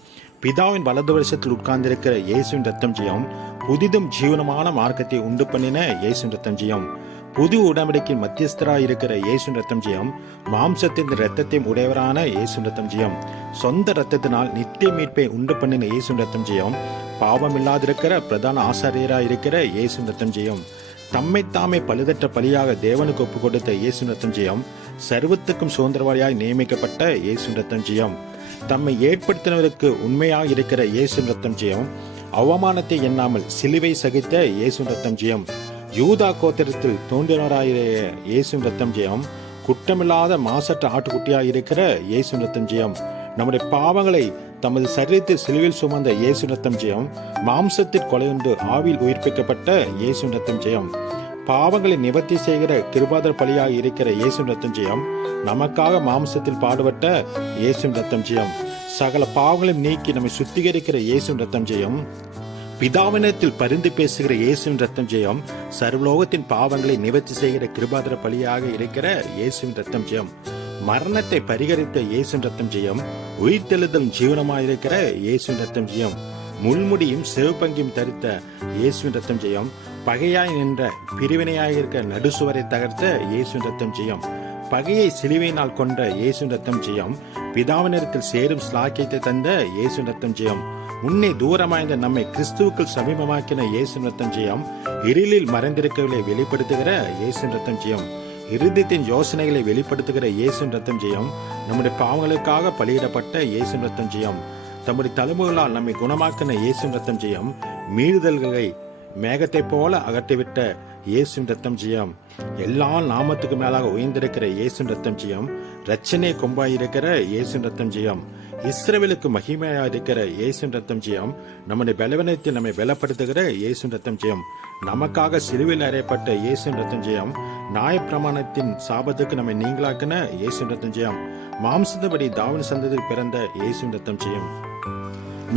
பிதாவின் வலது வருஷத்தில் உட்கார்ந்திருக்கிற இயேசுவின் ரத்தம் ஜெயம். புதிதும் ஜீவனமான மார்க்கத்தை உண்டு பண்ணின இயேசுவின் ரத்தம் ஜெயம். புது உடன்படிக்கையின் மத்தியஸ்தராய் இருக்கிற இயேசுவின் ரத்தம் ஜெயம். மாம்சத்தின் இரத்தத்தையும் உடையவரான இயேசுவின் ரத்தம் ஜெயம். சொந்த இரத்தத்தினால் நித்திய மீட்பை உண்டு பண்ணின இயேசுவின் ரத்தம் ஜெயம். பாவம் இல்லாதிருக்கிற பிரதான ஆசாரியராய் இருக்கிற இயேசுவின் ரத்தம் ஜெயம். தம்மை தாமே பழுதற்ற பலியாக தேவனுக்கு ஒப்பு கொடுத்த இயேசுவின் ரத்தம் ஜெயம். சர்வத்துக்கும் சுதந்திரவாளியாய் நியமிக்கப்பட்ட இயேசுவின் ரத்தம் ஜெயம். தம்மை ஏற்படுத்தினவருக்கு உண்மையாக இருக்கிற இயேசுவின் ரத்தம் ஜெயம். அவமானத்தை எண்ணாமல் சிலுவை சகித்த இயேசுவின் ரத்தம் ஜெயம். யூதா கோத்திரத்தில் தோன்றினராயிருக்கிற இயேசுவின் ரத்தம் ஜெயம். குற்றமில்லாத மாசற்ற ஆட்டுக்குட்டியாக இருக்கிற இயேசுவின் ரத்தம் ஜெயம். நம்முடைய பாவங்களை தமது சரீரத்தில் சிலுவையில் சுமந்த இயேசுவின் ரத்தம் ஜெயம். மாம்சத்தில் கொலையுண்டு ஆவியில் உயிர்ப்பிக்கப்பட்ட இயேசுவின் ரத்தம் ஜெயம். பாவங்களை நிவர்த்தி செய்கிற கிருபாதர் பலியாக இருக்கிற இயேசுவின் ரத்தம் ஜெயம். நமக்காக மாம்சத்தில் பாடுபட்ட இயேசுவின் ரத்தம் ஜெயம். சகல பாவங்களையும் நீக்கி நம்மை சுத்திகரிக்கிற இயேசுவின் ரத்தம் ஜெயம். பிதாவினத்தில் பரிந்து பேசுகிற இயேசுவின் ரத்தம் ஜெயம். சர்வலோகத்தின் பாவங்களை நிவர்த்தி செய்கிற கிருபாதர பலியாக இருக்கிற இயேசுவின் ரத்தம் ஜெயம். மரணத்தை பரிகரித்த இயேசுவின் ரத்தம் ஜெயம். உயிர்த்தெழுதல் ஜீவனமாயிருக்கிற இயேசுவின் ரத்தம் ஜெயம். முள்முடியும் சிவப்பங்கியும் தரித்த இயேசுவின் ரத்தம் ஜெயம். பகையாய் நின்ற பிரிவினையாயிருக்க நடுசுவரை தகர்த்த இயேசுவின் ரத்தம் ஜெயம். பகையை சிலுவையினால் கொண்ட இயேசுவின் ரத்தம் ஜெயம். பிதாவினத்தில் சேரும் ஸ்லாக்கியத்தை தந்த இயேசுவின் ரத்தம் ஜெயம். முன்னே தூரமாய்ந்த நம்மை கிறிஸ்துவுக்குள் சமீபமாக்கின இயேசுவின் ரத்தம் ஜெயம். இருளில் மறைந்திருக்கவில்லை வெளிப்படுத்துகிற இயேசுவின் ரத்தம் ஜெயம். இருதயத்தின் யோசனைகளை வெளிப்படுத்துகிற இயேசுவின் ரத்தம் ஜெயம். நம்முடைய பாவங்களுக்காக பலியிடப்பட்ட இயேசுவின் ரத்தம் ஜெயம். தம்முடைய தலைமுகளால் நம்மை குணமாக்கின இயேசுவின் ரத்தம் ஜெயம். மீறுதல்களை மேகத்தை போல அகற்றிவிட்ட இயேசுவின் ரத்தம் ஜெயம். எல்லா நாமத்துக்கு மேலாக உயர்ந்திருக்கிற இயேசுவின் ரத்தம் ஜெயம். ரட்சனை கொம்பாயிருக்கிற இயேசுவின் ரத்தம் ஜெயம். இஸ்ரவேலுக்கு மகிமையா இருக்கிற இயேசுவின் ரத்தம் ஜெயம். நம்முடைய பலவீனத்தில் நம்மை பலப்படுத்துகிற இயேசுவின் ரத்தம் ஜெயம். நமக்காக சிலுவையில் அறையப்பட்ட இயேசுவின் ரத்தம் ஜெயம். நியாயப்பிரமாணத்தின் சாபத்துக்கு நம்மை நீங்களாக்கின இயேசுவின் ரத்தம் ஜெயம். மாம்சத்தபடி தாவீது சந்ததியில் பிறந்த இயேசுவின் ரத்தம் ஜெயம்.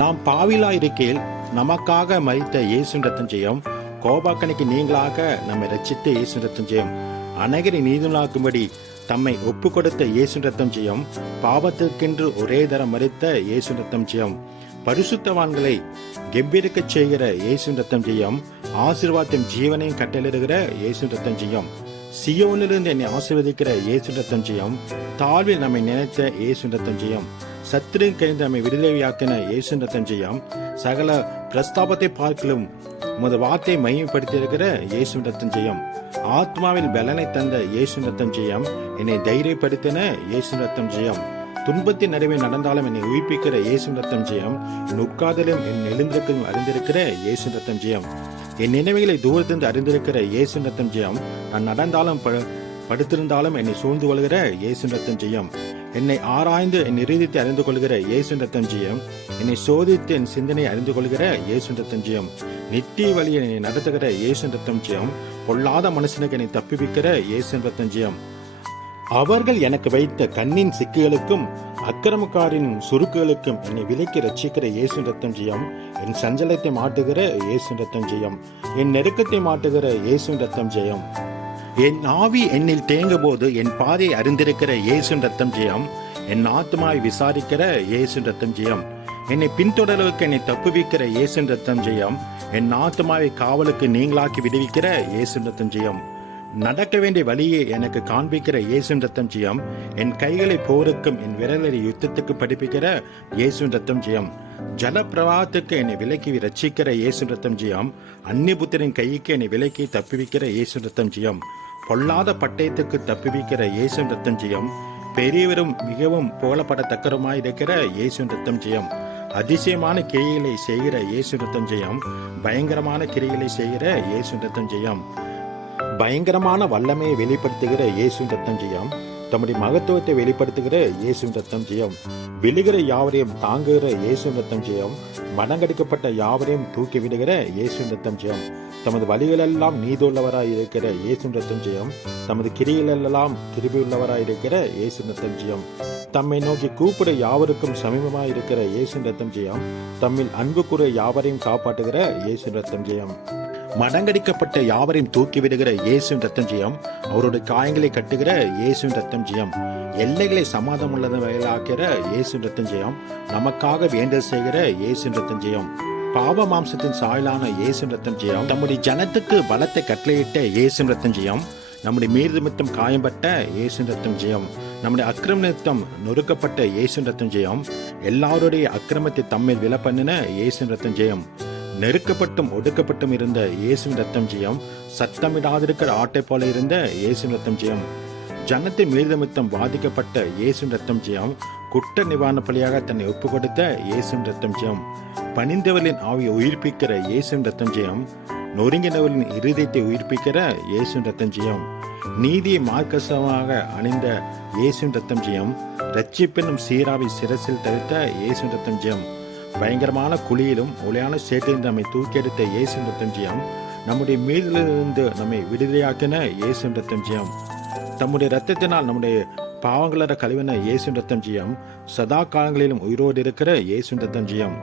நாம் பாவிலா இருக்கையில் நமக்காக மரித்த இயேசுவின் ரத்தம் ஜெயம். கோபாக்கனைக்கு நீங்களாக நம்மை ரட்சித்த இயேசுவின் ரத்தம் ஜெயம். அநேகரை நீதிமாக்கும்படி தம்மை ஒப்பு கொடுத்த இயேசுவின் ரத்தம் ஜெயம். பாவத்திற்கென்று ஒரே தரம் மரித்த இயேசுவின் ரத்தம் ஜெயம். பரிசுத்தவான்களை கெம்பீரிக்கச் செய்கிற இயேசுவின் ரத்தம் ஜெயம். ஆசீர்வாதத்தையும் ஜீவனையும் கட்டளிடுகிற இயேசுவின் ரத்தம் ஜெயம். சியோனிலிருந்து என்னை ஆசீர்வதிக்கிற இயேசுவின் ரத்தம் ஜெயம். தாழ்வில் நம்மை நினைத்த இயேசுவின் ரத்தம் ஜெயம். சத்துருவின் கைந்து நம்மை விடுதலையாக்கின இயேசுவின் ரத்தம் ஜெயம். சகல பிரஸ்தாபத்தை பார்க்கலும் உமது வார்த்தையை மையப்படுத்தியிருக்கிற இயேசுவின் ரத்தம் ஜெயம். ஆத்மாவில் பலனை தந்த இயேசுவின் ரத்தம் ஜெயம். என்னை தைரியப்படுத்தின இயேசுவின் ரத்தம் ஜெயம். துன்பத்தின் நடுவே நடந்தாலும் என்னை உயிர்ப்பிக்கிற இயேசுவின் ரத்தம் ஜெயம். என் உட்காதலும் என் எழுந்திருக்கும் அறிந்திருக்கிற இயேசுவின் ரத்தம் ஜெயம். என் நினைவுகளை தூரத்திலிருந்து அறிந்திருக்கிற இயேசுவின் ரத்தம் ஜெயம். நான் நடந்தாலும் படுத்திருந்தாலும் என்னை சூழ்ந்து கொள்கிற இயேசுவின் ரத்தம் ஜெயம். என்னை ஆராய்ந்து என் இருதயத்தை அறிந்து கொள்கிற இயேசுவின் ரத்தம் ஜெயம். என்னை சோதித்து என் சிந்தனை அறிந்து கொள்கிற இயேசுவின் ரத்தம் ஜெயம். நித்திய வழியை என்னை நடத்துகிற இயேசுவின் ரத்தம் ஜெயம். பொல்லாத மனுஷனுக்கு என்னை தப்பிவிக்கிற இயேசுவின் ரத்தம் ஜெயம். அவர்கள் எனக்கு வைத்த கண்ணின் சிக்குகளுக்கும் அக்கிரமக்காரின் சுருக்குகளுக்கும் என்னை விலக்கி ரட்சிக்கிற இயேசுவின் ரத்தம் ஜெயம். என் சஞ்சலத்தை மாட்டுகிற இயேசுவின் ரத்தம் ஜெயம். என் நெருக்கத்தை மாட்டுகிற இயேசுவின் ரத்தம் ஜெயம். என் ஆவி என்னில் தேங்கும் போது என் பாதையை அறிந்திருக்கிற இயேசுவின் ரத்தம் ஜெயம். என் ஆத்மாவை விசாரிக்கிற இயேசுவின் ரத்தம் ஜெயம். என்னை பின்தொடர்வுக்கு என்னை தப்புவிக்கிற இயேசுவின் ரத்தம் ஜெயம். என் ஆத்மாவை காவலுக்கு நீங்களாக்கி விடுவிக்கிற இயேசுவின் ரத்தம் ஜெயம். நடக்க வேண்டிய வழியை எனக்கு காண்பிக்கிற இயேசுவின் ரத்தம் ஜெயம். என் கைகளை போருக்கும் என் விரலை யுத்தத்துக்கு படிப்பிக்கிற இயேசுவின் ரத்தம் ஜெயம். ஜல பிரவாகத்துக்கு என்னை விலக்கி ரட்சிக்கிற இயேசுவின் ரத்தம் ஜெயம். அந்நிபுத்திரின் கைக்கு என்னை விலக்கி தப்புவிக்கிற இயேசுவின் ரத்தம் ஜெயம். பொல்லாத பட்டயத்துக்கு தப்புவிக்கிற இயேசுவின் ரத்தம் ஜெயம். பெரியவரும் மிகவும் புகழப்படத்தக்கருமாய் இருக்கிற இயேசுவின் ரத்தம் ஜெயம். அதிசயமான கிரியைகளை செய்கிற இயேசு ரத்தம் ஜெயம். பயங்கரமான கிரியைகளை செய்கிற இயேசு ரத்தம் ஜெயம். பயங்கரமான வல்லமையை வெளிப்படுத்துகிற இயேசு ரத்தம் ஜெயம். தம்முடைய மகத்துவத்தை வெளிப்படுத்துகிற இயேசு ரத்தம் ஜெயம். விழுகிற யாவரையும் தாங்குகிற இயேசு ரத்தம் ஜெயம். மடங்கடிக்கப்பட்ட யாவரையும் தூக்கி விடுகிற இயேசு ரத்தம் ஜெயம். தமது வழிகளெல்லாம் நீதியுள்ளவராய் இருக்கிற இயேசு ரத்தம் ஜெயம். தமது கிரிகளெல்லாம் கிருபையுள்ளவராய் இருக்கிற இயேசு ரத்தம் ஜெயம். தம்மை நோக்கி கூப்பிட யாவருக்கும் சமீபமாய் இருக்கிற இயேசு ரத்தம் ஜெயம். தம்மில் அன்பு கூற யாவரையும் காப்பாற்றுகிற இயேசு ரத்தம் ஜெயம். மடங்கடிக்கப்பட்ட யாவரையும் தூக்கி விடுகிற இயேசு ரத்தம் ஜெயம். அவருடைய காயங்களை கட்டுகிற இயேசு ரத்தம் ஜெயம். எல்லைகளை சமாதானம் உள்ளதாக்கிற இயேசு ரத்தம் ஜெயம். நமக்காக வேண்டல் செய்கிற இயேசு ரத்தம் ஜெயம். பாவ மாம்சத்தின் சாயலான இயேசு ரத்தம் ஜெயம். நம்முடைய ஜனத்துக்கு பலத்தை கட்டளையிட்ட இயேசு ரத்தம் ஜெயம். நம்முடைய மீது நிமித்தம் காயம்பட்ட இயேசு ரத்தம் ஜெயம். நம்முடைய அக்கிரம நிமித்தம் நொறுக்கப்பட்ட இயேசு ரத்தம் ஜெயம். எல்லாருடைய அக்கிரமத்தை தம்மில் வில பண்ணின இயேசு ரத்தம் ஜெயம். நெருக்கப்பட்டும் ஒடுக்கப்பட்டும் இருந்த இயேசு ரத்தம் ஜெயம். சத்தமிடாதிருக்கிற ஆட்டை போல இருந்த இயேசு ரத்தம் ஜெயம். ஜனத்தை மீது நிமித்தம் பாதிக்கப்பட்ட இயேசு ரத்தம் ஜெயம். குற்ற நிவாரண பலியாக தன்னை ஒப்பு கொடுத்த இயேசு ரத்தம் ஜெயம். பணிந்தவர்களின் ஆவியை உயிர்ப்பிக்கிற இயேசு ரத்தம் ஜெயம். நொறுங்கினவர்களின் இருதயத்தை உயிர்ப்பிக்கிற இயேசு ரத்தம் ஜெயம். நீதியை மார்க்கசமாக அணிந்த இயேசு ரத்தம் ஜெயம். ரட்சிப்பெனும் சீராவை சிரசில் தரித்த இயேசு ரத்தம் ஜெயம். பயங்கரமான குழியிலும் ஒளியான சேற்றிலிருந்து நம்மை தூக்கெடுத்த இயேசு ரத்தம் ஜெயம். நம்முடைய மீதிலிருந்து நம்மை விடுதலையாக்கின இயேசு ரத்தம் ஜெயம். தம்முடைய ரத்தத்தினால் நம்முடைய பாவங்கள கழுவின இயேசு ரத்தம் ஜெயம். சதா காலங்களிலும் உயிரோடு இருக்கிற இயேசு ரத்தம் ஜெயம்.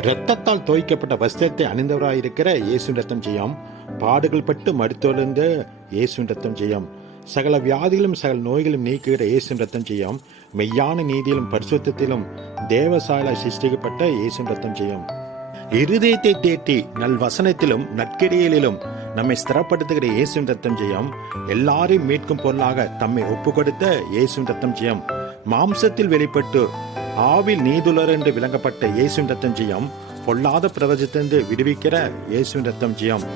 இரத்தத்தால் தோய்க்கப்பட்ட வஸ்திரத்தை அணிந்தவராயிருக்கிற இயேசு ரத்தம் ஜெயம். பாடுகள் பட்டு மருத்துவர்ந்த இயேசு ரத்தம் ஜெயம். சகல வியாதிகளும் சகல நோய்களும் நீக்குகிற இயேசு ரத்தம் ஜெயம். மெய்யான நீதியிலும் பரிசுத்தத்திலும் தேவசாயலாய் சிருஷ்டிக்கப்பட்ட இயேசு ரத்தம் ஜெயம். இருதயத்தை தேற்றி நல் வசனத்திலும் நற்கிரியலிலும் நம்மை ஸ்திரப்படுத்துகிற இயேசு ரத்தம் ஜெயம். எல்லாரையும் மீட்கும் பொருளாக தம்மை ஒப்பு கொடுத்த இயேசு ரத்தம் ஜெயம். மாம்சத்தில் வெளிப்பட்டு ஆவில் நீதுலர் என்று விளங்கப்பட்ட இயேசு ரத்தம் ஜெயம். பொல்லாத பிரவச்சத்திலிருந்து விடுவிக்கிற இயேசு ரத்தம் ஜெயம்.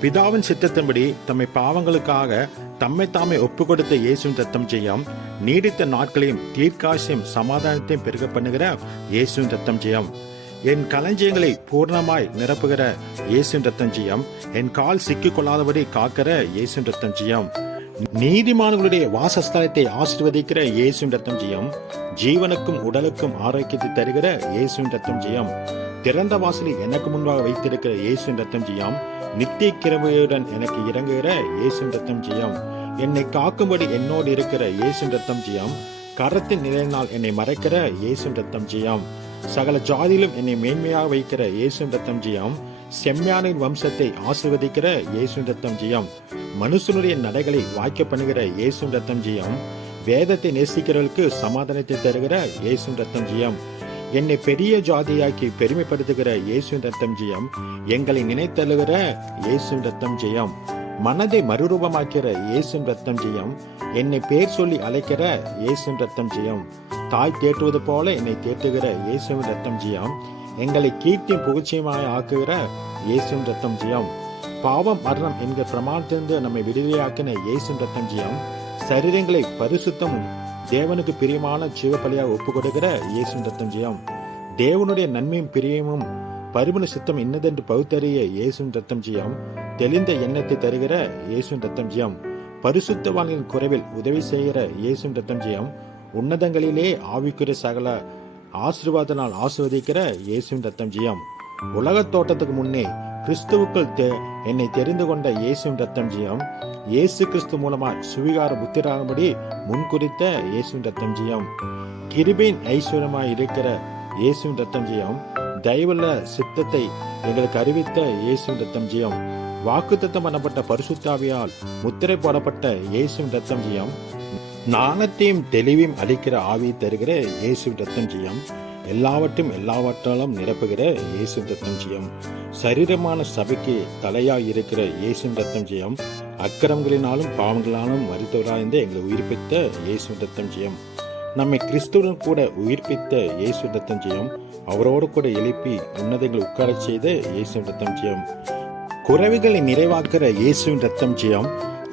பிதாவின் சித்தத்தின்படி தம்மை பாவங்களுக்காக தம்மை தாமே ஒப்பு கொடுத்த இயேசு ரத்தம் ஜெயம். நீடித்த நாட்களையும் தீர்க்காசியம் சமாதானத்தையும் பெருக பண்ணுகிற இயேசு ரத்தம் ஜெயம். என் களஞ்சியங்களை பூர்ணமாய் நிரப்புகிற இயேசு ரத்தம் ஜெயம். என் கால் சிக்கிக் கொள்ளாதபடி காக்கிற இயேசு ரத்தம் ஜெயம். நீதிமான்களுடைய வாசஸ்தலத்தை ஆசீர்வதிக்கிற இயேசு ரத்தம் ஜெயம். ஜீவனுக்கும் உடலுக்கும் ஆரோக்கியத்தை தருகிற இயேசு ரத்தம் ஜெயம். திறந்த வாசலை எனக்கு முன்பாக வைத்திருக்கிற இயேசு ரத்தம் ஜெயம். நித்திய கிருபையுடன் எனக்கு இறங்குகிற இயேசு ரத்தம் ஜெயம். என்னை காக்கும்படி என்னோடு இருக்கிற இயேசு ரத்தம் ஜெயம். கரத்தின் நிலையினால் என்னை மறைக்கிற இயேசு ரத்தம் ஜெயம். சகல ஜாதியிலும் என்னை மேன்மையாக வைக்கிற இயேசு ரத்தம் ஜெயம். செம்மையான வம்சத்தை ஆசீர்வதிக்கிற இயேசு ரத்தம் ஜெயம். மனுஷனுடைய நடைகளை வாய்க்க பண்ணுகிற இயேசு ரத்தம் ஜெயம். வேதத்தை நேசிக்கிறவர்களுக்கு சமாதானத்தை தருகிற இயேசு ரத்தம் ஜெயம். என்னை பெரிய ஜாதியாக்கி பெருமைப்படுத்துகிற இயேசு ரத்தம் ஜெயம். எங்களை நினைத்தழுகிற இயேசு ரத்தம் ஜெயம். மனதை மறுரூபமாக்கிற இயேசு ரத்தம் ஜெயம். என்னை பேர் சொல்லி அழைக்கிற இயேசு ரத்தம் ஜெயம். தாய் தேற்றுவது போல என்னை தேற்றுகிற இயேசு ரத்தம் ஜெயம். எங்களை கீர்த்தியும் புகழ்ச்சியுமாய் ஆக்குகிற இயேசு ரத்தம் ஜெயம். பாவம் மரணம் என்கிற பிரமாணத்திலிருந்து நம்மை விடுதலையாக்கின இயேசு ரத்தம் ஜெயம். சரீரங்களை பரிசுத்தமும் தேவனுக்கு பிரியமான சிவபலியாக ஒப்பு கொடுக்கிற இயேசு ரத்தம் ஜெயம். தேவனுடைய நன்மையும் பிரியமும் பரிமள சித்தம் இன்னதென்று பகுத்தறிய இயேசு ரத்தம் ஜெயம். தெளிந்த எண்ணத்தை தருகிற இயேசு ரத்தம் ஜெயம். பரிசுத்தவான்களின் குறைவில் உதவி செய்கிற இயேசு ரத்தம் ஜெயம். உன்னதங்களிலே ஆவிக்குரிய சகல ஆசீர்வாதனால் ஆசீர்வதிக்கிற இயேசு ரத்தம் ஜெயம். உலக தோட்டத்துக்கு முன்னே கிறிஸ்துவுக்குள் என்னை தெரிந்து கொண்ட இயேசு ரத்தம் ஜெயம். இயேசு கிறிஸ்து மூலமாய் சுவிகார புத்திராகும்படி முன்குறித்த இயேசு ரத்தம் ஜெயம். கிருபையின் ஐஸ்வர்யமாய் இருக்கிற இயேசு ரத்தம் ஜெயம். தயவுள்ள சித்தத்தை எங்களுக்கு அறிவித்த இயேசு ரத்தம் ஜெயம். வாக்குத்தத்தம் பண்ணப்பட்ட பரிசுத்தாவியால் முத்திரை போடப்பட்ட இயேசுவின் ரத்தம் ஜெயம். ஞானத்தையும் தெளிவையும் அளிக்கிற ஆவியை தருகிற இயேசுவின் ரத்தம் ஜெயம். எல்லாவற்றாலும் நிரப்புகிற இயேசுவின் ரத்தம் ஜெயம். சரீரமான சபைக்கு தலையாய் இருக்கிற இயேசுவின் ரத்தம் ஜெயம். அக்கிரமங்களினாலும் பாவங்களாலும் மரித்தவராய்ந்த எங்களை உயிர்ப்பித்த இயேசுவின் ரத்தம் ஜெயம். நம்மை கிறிஸ்துவுடன் கூட உயிர்ப்பித்த இயேசுவின் ரத்தம் ஜெயம். அவரோடு கூட எழுப்பி உன்னதங்களை உட்காரச் செய்த இயேசுவின் ரத்தம் ஜெயம். குறைவுகளை நிறைவாக்குற இயேசுவின் ரத்தம் ஜெயம்.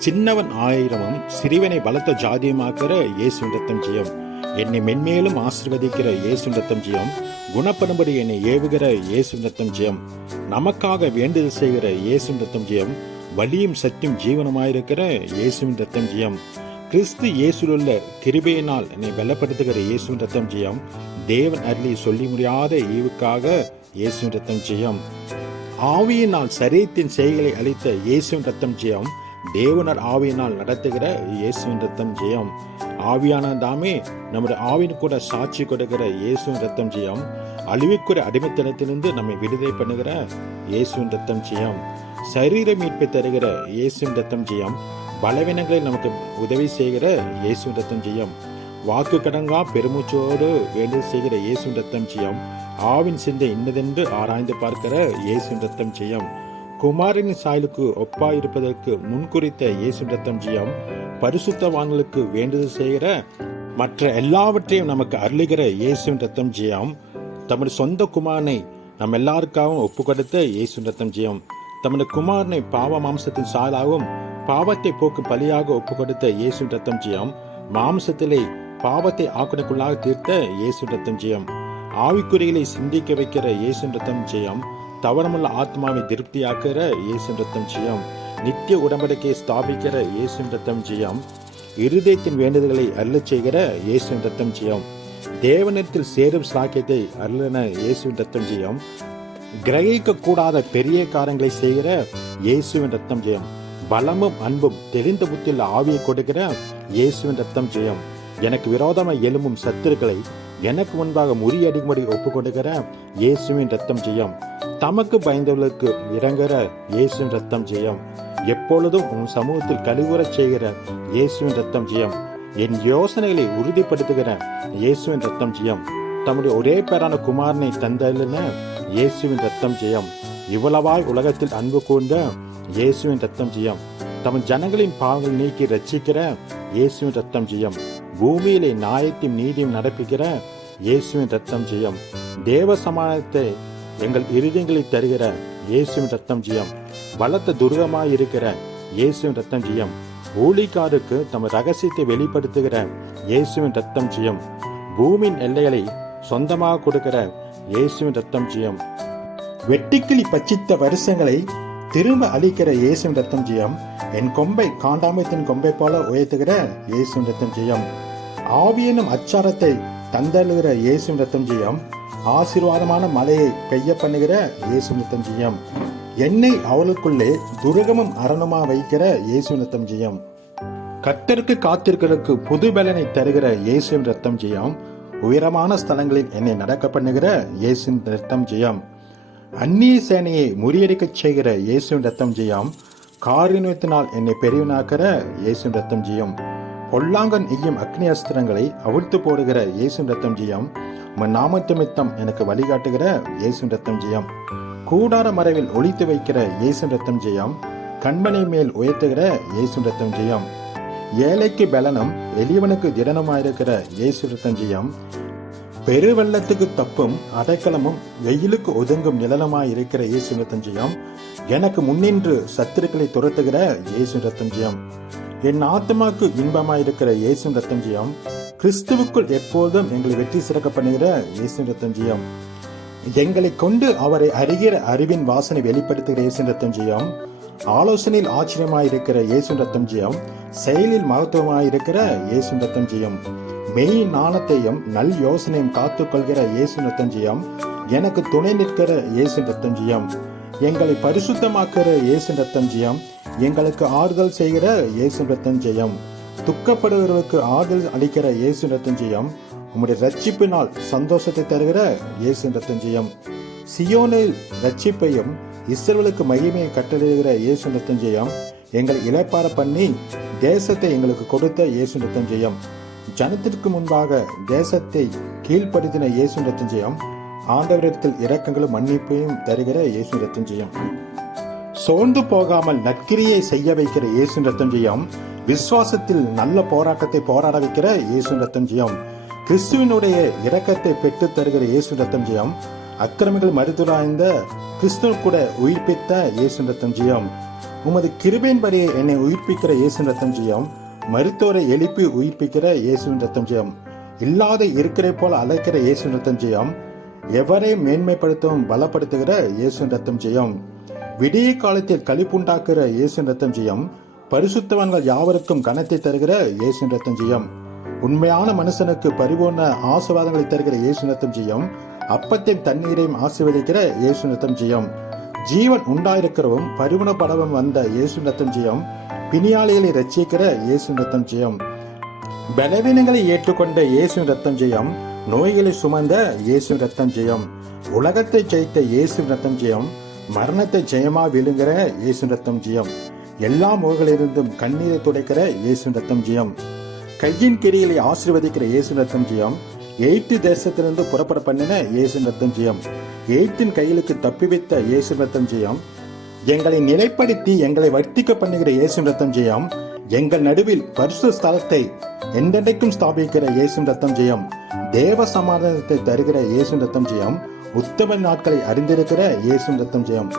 சின்னவன் 1000 சிறிவனை பலத்த ஜாதியமாக்குற இயேசுவின் ரத்தம் ஜெயம். என்னை மென்மேலும் ஆசீர்வதிக்கிற இயேசுவின் ரத்தம் ஜெயம். குணப்படும்படி என்னை ஏவுகிற இயேசுவின் ரத்தம் ஜெயம். நமக்காக வேண்டுதல் செய்கிற இயேசுவின் ரத்தம் ஜெயம். வலியும் சத்தியும் ஜீவனமாயிருக்கிற இயேசுவின் ரத்தம் ஜெயம். கிறிஸ்து இயேசுலுள்ள கிருபையினால் என்னை பலப்படுத்துகிற இயேசுவின் ரத்தம் ஜெயம். தேவன் அருளி சொல்லி முடியாத ஈவுக்காக இயேசுவின் ரத்தம் ஜெயம். ஆவியினால் சரீரத்தின் செய்களை அளித்த இயேசுவின் ரத்தம் ஜெயம். தேவனர் ஆவியினால் நடத்துகிற இயேசுவின் ரத்தம் ஜெயம். ஆவியான தாமே நம்முடைய ஆவின் கூட சாட்சி கொடுக்கிற இயேசுவின் ரத்தம் ஜெயம். அழிவுக்குரிய அடிமைத்தனத்திலிருந்து நம்மை விடுதலை பண்ணுகிற இயேசுவின் ரத்தம் ஜெயம். சரீர மீட்பை தருகிற இயேசுவின் ரத்தம் ஜெயம். பலவீனங்களை நமக்கு உதவி செய்கிற இயேசுவின் ரத்தம் ஜெயம். வாக்கு கடங்கா பெருமூச்சோடு வேண்டுதல் செய்கிற இயேசுவின் ரத்தம் ஜெயம். ஆவின் சிந்தை இன்னதென்று ஆராய்ந்து பார்க்கிற இயேசுவின் ரத்தம் ஜெயம். குமாரனின் சாயலுக்கு ஒப்பாயிருப்பதற்கு முன்குறித்த இயேசுவின் ரத்தம் ஜெயம். பரிசுத்தவான்களுக்கு வேண்டுதல் செய்கிற மற்ற எல்லாவற்றையும் நமக்கு அருளுகிற இயேசுவின் ரத்தம் ஜெயம். தம்முடைய சொந்த குமாரனை நம் எல்லாருக்காகவும் ஒப்பு கொடுத்த இயேசுவின் ரத்தம் ஜெயம். தம்முடைய குமாரனை பாவ மாம்சத்தின் சாயலாகவும் பாவத்தை போக்கும் பலியாக ஒப்பு கொடுத்த இயேசுவின் ரத்தம் ஜெயம். மாம்சத்திலே பாவத்தை ஆக்கணுக்குள்ளாக தீர்த்த இயேசுவின் ரத்தம் ஜெயம். ஆவிக்குறிகளை சிந்திக்க வைக்கிற இயேசுவின் ரத்தம் ஜெயம். தவறமுள்ள ஆத்மாவை திருப்தியாக்குற இயேசுவின் ரத்தம் ஜெயம். நித்திய உடன்படிக்கையை ஸ்தாபிக்கிற இயேசுவின் ரத்தம் ஜெயம். இருதயத்தின் வேண்டுதல்களை அருளச் செய்கிற இயேசுவின் ரத்தம் ஜெயம். தேவனத்தில் சேரும் சாக்கியத்தை அருளின இயேசுவின் ரத்தம் ஜெயம். கிரகிக்க கூடாத பெரிய காரியங்களை செய்கிற இயேசுவின் ரத்தம் ஜெயம். பலமும் அன்பும் தெரிந்த புத்தியில் ஆவியை கொடுக்கிற இயேசுவின் ரத்தம் ஜெயம். எனக்கு விரோதமாக எழும்பும் சத்துருக்களை எனக்கு முன்பாக முறியடிக்கும்படி ஒப்பு கொடுக்கிற இயேசுவின் ரத்தம் ஜெயம். தமக்கு பயந்தவர்களுக்கு இறங்குற இயேசுவின் ரத்தம் ஜெயம். எப்பொழுதும் உன் சமூகத்தில் கழிவுறச் செய்கிற இயேசுவின் ரத்தம் ஜெயம். என் யோசனைகளை உறுதிப்படுத்துகிற இயேசுவின் ரத்தம் ஜெயம். தம்முடைய ஒரே பேரான குமாரனை தந்தளின இயேசுவின் ரத்தம் ஜெயம். இவ்வளவாய் உலகத்தில் அன்பு கூர்ந்த இயேசுவின் ரத்தம் ஜெயம். தம் ஜனங்களின் பாவங்கள் நீக்கி ரட்சிக்கிற இயேசுவின் ரத்தம் ஜெயம். பூமியிலே நியாயத்தையும் நீதியும் நடப்பிக்கிற இயேசுவின் ரத்தம் ஜெயம். தேவ சமாதானத்தை எங்கள் இருதயங்களில் தருகிற இயேசுவின் ரத்தம் ஜெயம். பலத்த துர்கமாய் இருக்கிற இயேசுவின் ரத்தம் ஜெயம். ஊழிக்காருக்கு தம் ரகசியத்தை வெளிப்படுத்துகிற இயேசுவின் ரத்தம் ஜெயம். பூமியின் எல்லைகளை சொந்தமாக கொடுக்கிற இயேசுவின் ரத்தம் ஜெயம். வெட்டிக்கிளி பச்சித்த வருஷங்களை திரும்ப அளிக்கிற இயேசுவின் ரத்தம் ஜெயம். என் கொம்பை காண்டாமத்தின் கொம்பை போல உயர்த்துகிற இயேசுவின் ரத்தம் ஜெயம். ஆவியனும் அச்சாரத்தை தந்தழுகிற இயேசுவின் ரத்தம் ஜெயம். ஆசீர்வாதமான மலையை பெய்ய பண்ணுகிற இயேசுவின் ரத்தம் ஜெயம். என்னை அவளுக்குள்ளே துருகமும் அரணுமா வைக்கிற இயேசுவின் ரத்தம் ஜெயம். கர்த்தருக்கு காத்திருக்கிறதுக்கு புது பலனை தருகிற இயேசுவின் ரத்தம் ஜெயம். உயரமான ஸ்தலங்களில் என்னை நடக்க பண்ணுகிற இயேசுவின் ரத்தம் ஜெயம். அந்நிய சேனையை முறியடிக்கச் செய்கிற இயேசுவின் ரத்தம் ஜெயம். காரினுவத்தினால் என்னை பெரியவனாக்கிற இயேசுவின் ரத்தம் ஜெயம். பொல்லாங்கன் எய்யும் அக்னி அஸ்திரங்களை அவிழ்த்து போடுகிற இயேசுவின் ரத்தம் ஜெயம். உன் நாமத்துமித்தம் எனக்கு வழிகாட்டுகிற இயேசுவின் ரத்தம் ஜெயம். கூடார மறைவில் ஒளித்து வைக்கிற இயேசுவின் ரத்தம் ஜெயம். கண்மணி மேல் உயர்த்துகிற இயேசுவின் ரத்தம் ஜெயம். ஏழைக்கு பலனும் எளியவனுக்கு திடனமாயிருக்கிற இயேசு ரத்தம் ஜெயம். பெருவெள்ளத்துக்கு தப்பும் அடைக்கலமும் வெயிலுக்கு ஒதுங்கும் நிழலுமாய் இருக்கிற இயேசு ரத்தம் ஜெயம். எனக்கு முன்னின்று சத்துருக்களை துரத்துகிற இயேசு ரத்தம் ஜெயம். என் ஆத்மாக்கு இன்பமாயிருக்கிற இயேசு ரத்தம் ஜெயம். கிறிஸ்துவுக்குள் எப்போதும் எங்களை வெற்றி சிறக்க பண்ணுகிற இயேசு ரத்தம் ஜெயம். எங்களை கொண்டு அவரை அறிகிற அறிவின் வாசனை வெளிப்படுத்துகிற இயேசு ரத்தம் ஜெயம். ஆலோசனையில் ஆச்சரியமாயிருக்கிற இயேசு ரத்தம் ஜெயம். செயலில் மகத்துவமாயிருக்கிற இயேசு ரத்தம் ஜெயம். மெய் நாணத்தையும் நல் யோசனையும் காத்துக்கொள்கிற இயேசு ரத்தம் ஜெயம். எனக்கு துணை நிற்கிற இயேசு ரத்தம் ஜெயம். எங்களை பரிசுத்தமாக்குற இயேசு ரத்தம் ஜெயம். எங்களுக்கு ஆறுதல் செய்கிற இயேசு ரத்தம் ஜெயம். துக்கப்படுகிறவர்களுக்கு ஆறுதல் அளிக்கிற இயேசு ரத்தம் ஜெயம். உம்முடைய ரட்சிப்பினால் சந்தோஷத்தை தருகிற இயேசு ரத்தம் ஜெயம். சியோனில் ரட்சிப்பையும் இஸ்ரவேலுக்கு மகிமையை கட்டளையிடுகிற இயேசு ரத்தம் ஜெயம். எங்களை இளைப்பாற பண்ணி தேசத்தை எங்களுக்கு கொடுத்த இயேசு ரத்தம் ஜெயம். ஜனத்திற்கு முன்பாக தேசத்தை கீழ்ப்படுத்தின இயேசு ரத்தம் ஜெயம். ஆண்டவரிடத்தில் இரக்கங்களும் மன்னிப்பையும் தருகிற இயேசு ரத்தம் ஜெயம். சோர்ந்து போகாமல் நற்கிரியை செய்ய வைக்கிற இயேசு ரத்தம் ஜெயம். விசுவாசத்தில் நல்ல போராட்டத்தை போராட வைக்கிற இயேசு ரத்தம் ஜெயம். கிறிஸ்துவினுடைய இரக்கத்தை பெற்று தருகிற இயேசு ரத்தம் ஜெயம். அக்கிரமிகள் மருத்துவராய்ந்த கிறிஸ்துவ கூட உயிர்ப்பித்த இயேசு ரத்தம் ஜெயம். உமது கிருபையின்படி என்னை உயிர்ப்பிக்கிற இயேசு ரத்தம் ஜெயம். மருத்துவரை எழுப்பி உயிர்ப்பிக்கிற இயேசு ரத்தம் ஜெயம். இல்லாத இருக்கிற போல அழைக்கிற இயேசு ரத்தம் ஜெயம். எவரை மேன்மைப்படுத்தவும் பலப்படுத்துகிற இயேசு ரத்தம் ஜெயம். விடிய காலத்தில் களிப்புண்டாக்குற இயேசு ரத்தம் ஜெயம். பரிசுத்தவான்கள் யாவருக்கும் கனத்தை தருகிற இயேசு ரத்தம் ஜெயம். உண்மையான மனுஷனுக்கு பரிபூர்ண ஆசீர்வாதங்களை தருகிற இயேசு ரத்தம் ஜெயம். அப்பத்தையும் தண்ணீரையும் ஆசீர்வதிக்கிற இயேசு ரத்தம் ஜெயம். ஜீவன் உண்டாயிருக்கிறவும் பரிவுணப்படவும் வந்த இயேசு ரத்தம் ஜெயம். பிணியாளிகளை ரட்சிக்கிற இயேசு ரத்தம் ஜெயம். பலவீனங்களை ஏற்றுக்கொண்ட இயேசு ரத்தம் ஜெயம். நோய்களை சுமந்த இயேசு ரத்தம் ஜெயம். உலகத்தை ஜெயித்த இயேசு ரத்தம் ஜெயம். மரணத்தை ஜெயமா விழுங்குற இயேசு ரத்தம் ஜெயம். எல்லா முகங்களிலிருந்தும் கண்ணீரை துடைக்கிற இயேசு ரத்தம் ஜெயம். கையின் கிரிகளை ஆசீர்வதிக்கிற இயேசு ரத்தம் ஜெயம். எய்த்து தேசத்திலிருந்து புறப்பட பண்ணின இயேசு ரத்தம் ஜெயம். எய்த்தின் கையிலுக்கு தப்பி வைத்த இயேசு ரத்தம் ஜெயம். எங்களை நிலைப்படுத்தி எங்களை வர்த்திக்க பண்ணுகிற இயேசு ரத்தம் ஜெயம். எங்கள் நடுவில் பரிசுத்த ஸ்தலத்தை என்றென்றைக்கும் ஸ்தாபிக்கிற இயேசு ரத்தம் ஜெயம். தேவ சமாதானத்தை தருகிற இயேசு ரத்தம் ஜெயம். உத்தம நாட்களை அறிந்திருக்கிற இயேசு ரத்தம் ஜெயம்.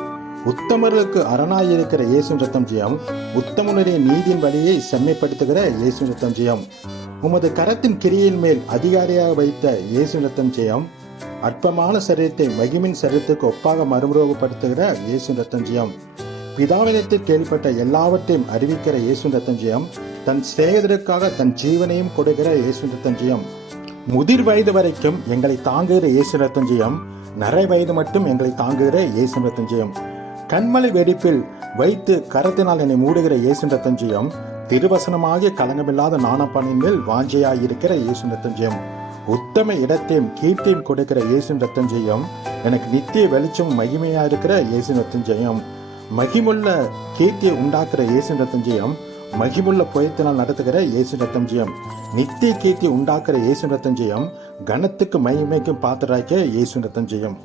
உத்தமர்களுக்கு அரணாயிருக்கிற இயேசு ரத்தம் ஜெயம். உத்தமனுடைய நீதியின் வழியை செம்மைப்படுத்துகிற இயேசு ரத்தம் ஜெயம். உமது கரத்தின் கிரியின் மேல் அதிகாரியாக வைத்த இயேசு ரத்தம் ஜெயம். அற்பமான சரீரத்தை மகிமின் சரீரத்துக்கு ஒப்பாக மறுரூபப்படுத்துகிற இயேசு ரத்தம் ஜெயம். பிதாவினத்தில் கேள்விப்பட்ட எல்லாவற்றையும் அறிவிக்கிற இயேசு ரத்தம் ஜெயம். தன் சிநேகிதருக்காக தன் ஜீவனையும் கொடுக்கிற இயேசு ரத்தம் ஜெயம். முதிர் வயது வரைக்கும் எங்களை தாங்குகிற இயேசு ரத்தம் ஜெயம். நரை வயது மட்டும் எங்களை தாங்குகிற இயேசு ரத்தம் ஜெயம். கண்மலை வெடிப்பில் வைத்து கரத்தினால் என்னை மூடுகிற இயேசு ரத்தம் ஜெயம். திருவசனமாகிய கலங்கமில்லாத நாணப்பானின் மேல் வாஞ்சையாயிருக்கிற இயேசு ரத்தம் ஜெயம். உத்தம இடத்தையும் கீர்த்தியும் கொடுக்கிற இயேசு ரத்தம் ஜெயம். எனக்கு நித்திய வெளிச்சம் மகிமையாயிருக்கிற இயேசு ரத்தம் ஜெயம். மகிமுள்ள கீர்த்தியை உண்டாக்குற இயேசு ரத்தம் ஜெயம். மகிமுள்ள புயத்தினால் நடத்துகிற இயேசு ரத்தம் ஜெயம். நித்திய கீர்த்தி உண்டாக்குற இயேசு ரத்தம் ஜெயம். கனத்துக்கு மகிமைக்கும் பாத்திராய்க்க இயேசு ரத்தம் ஜெயம்.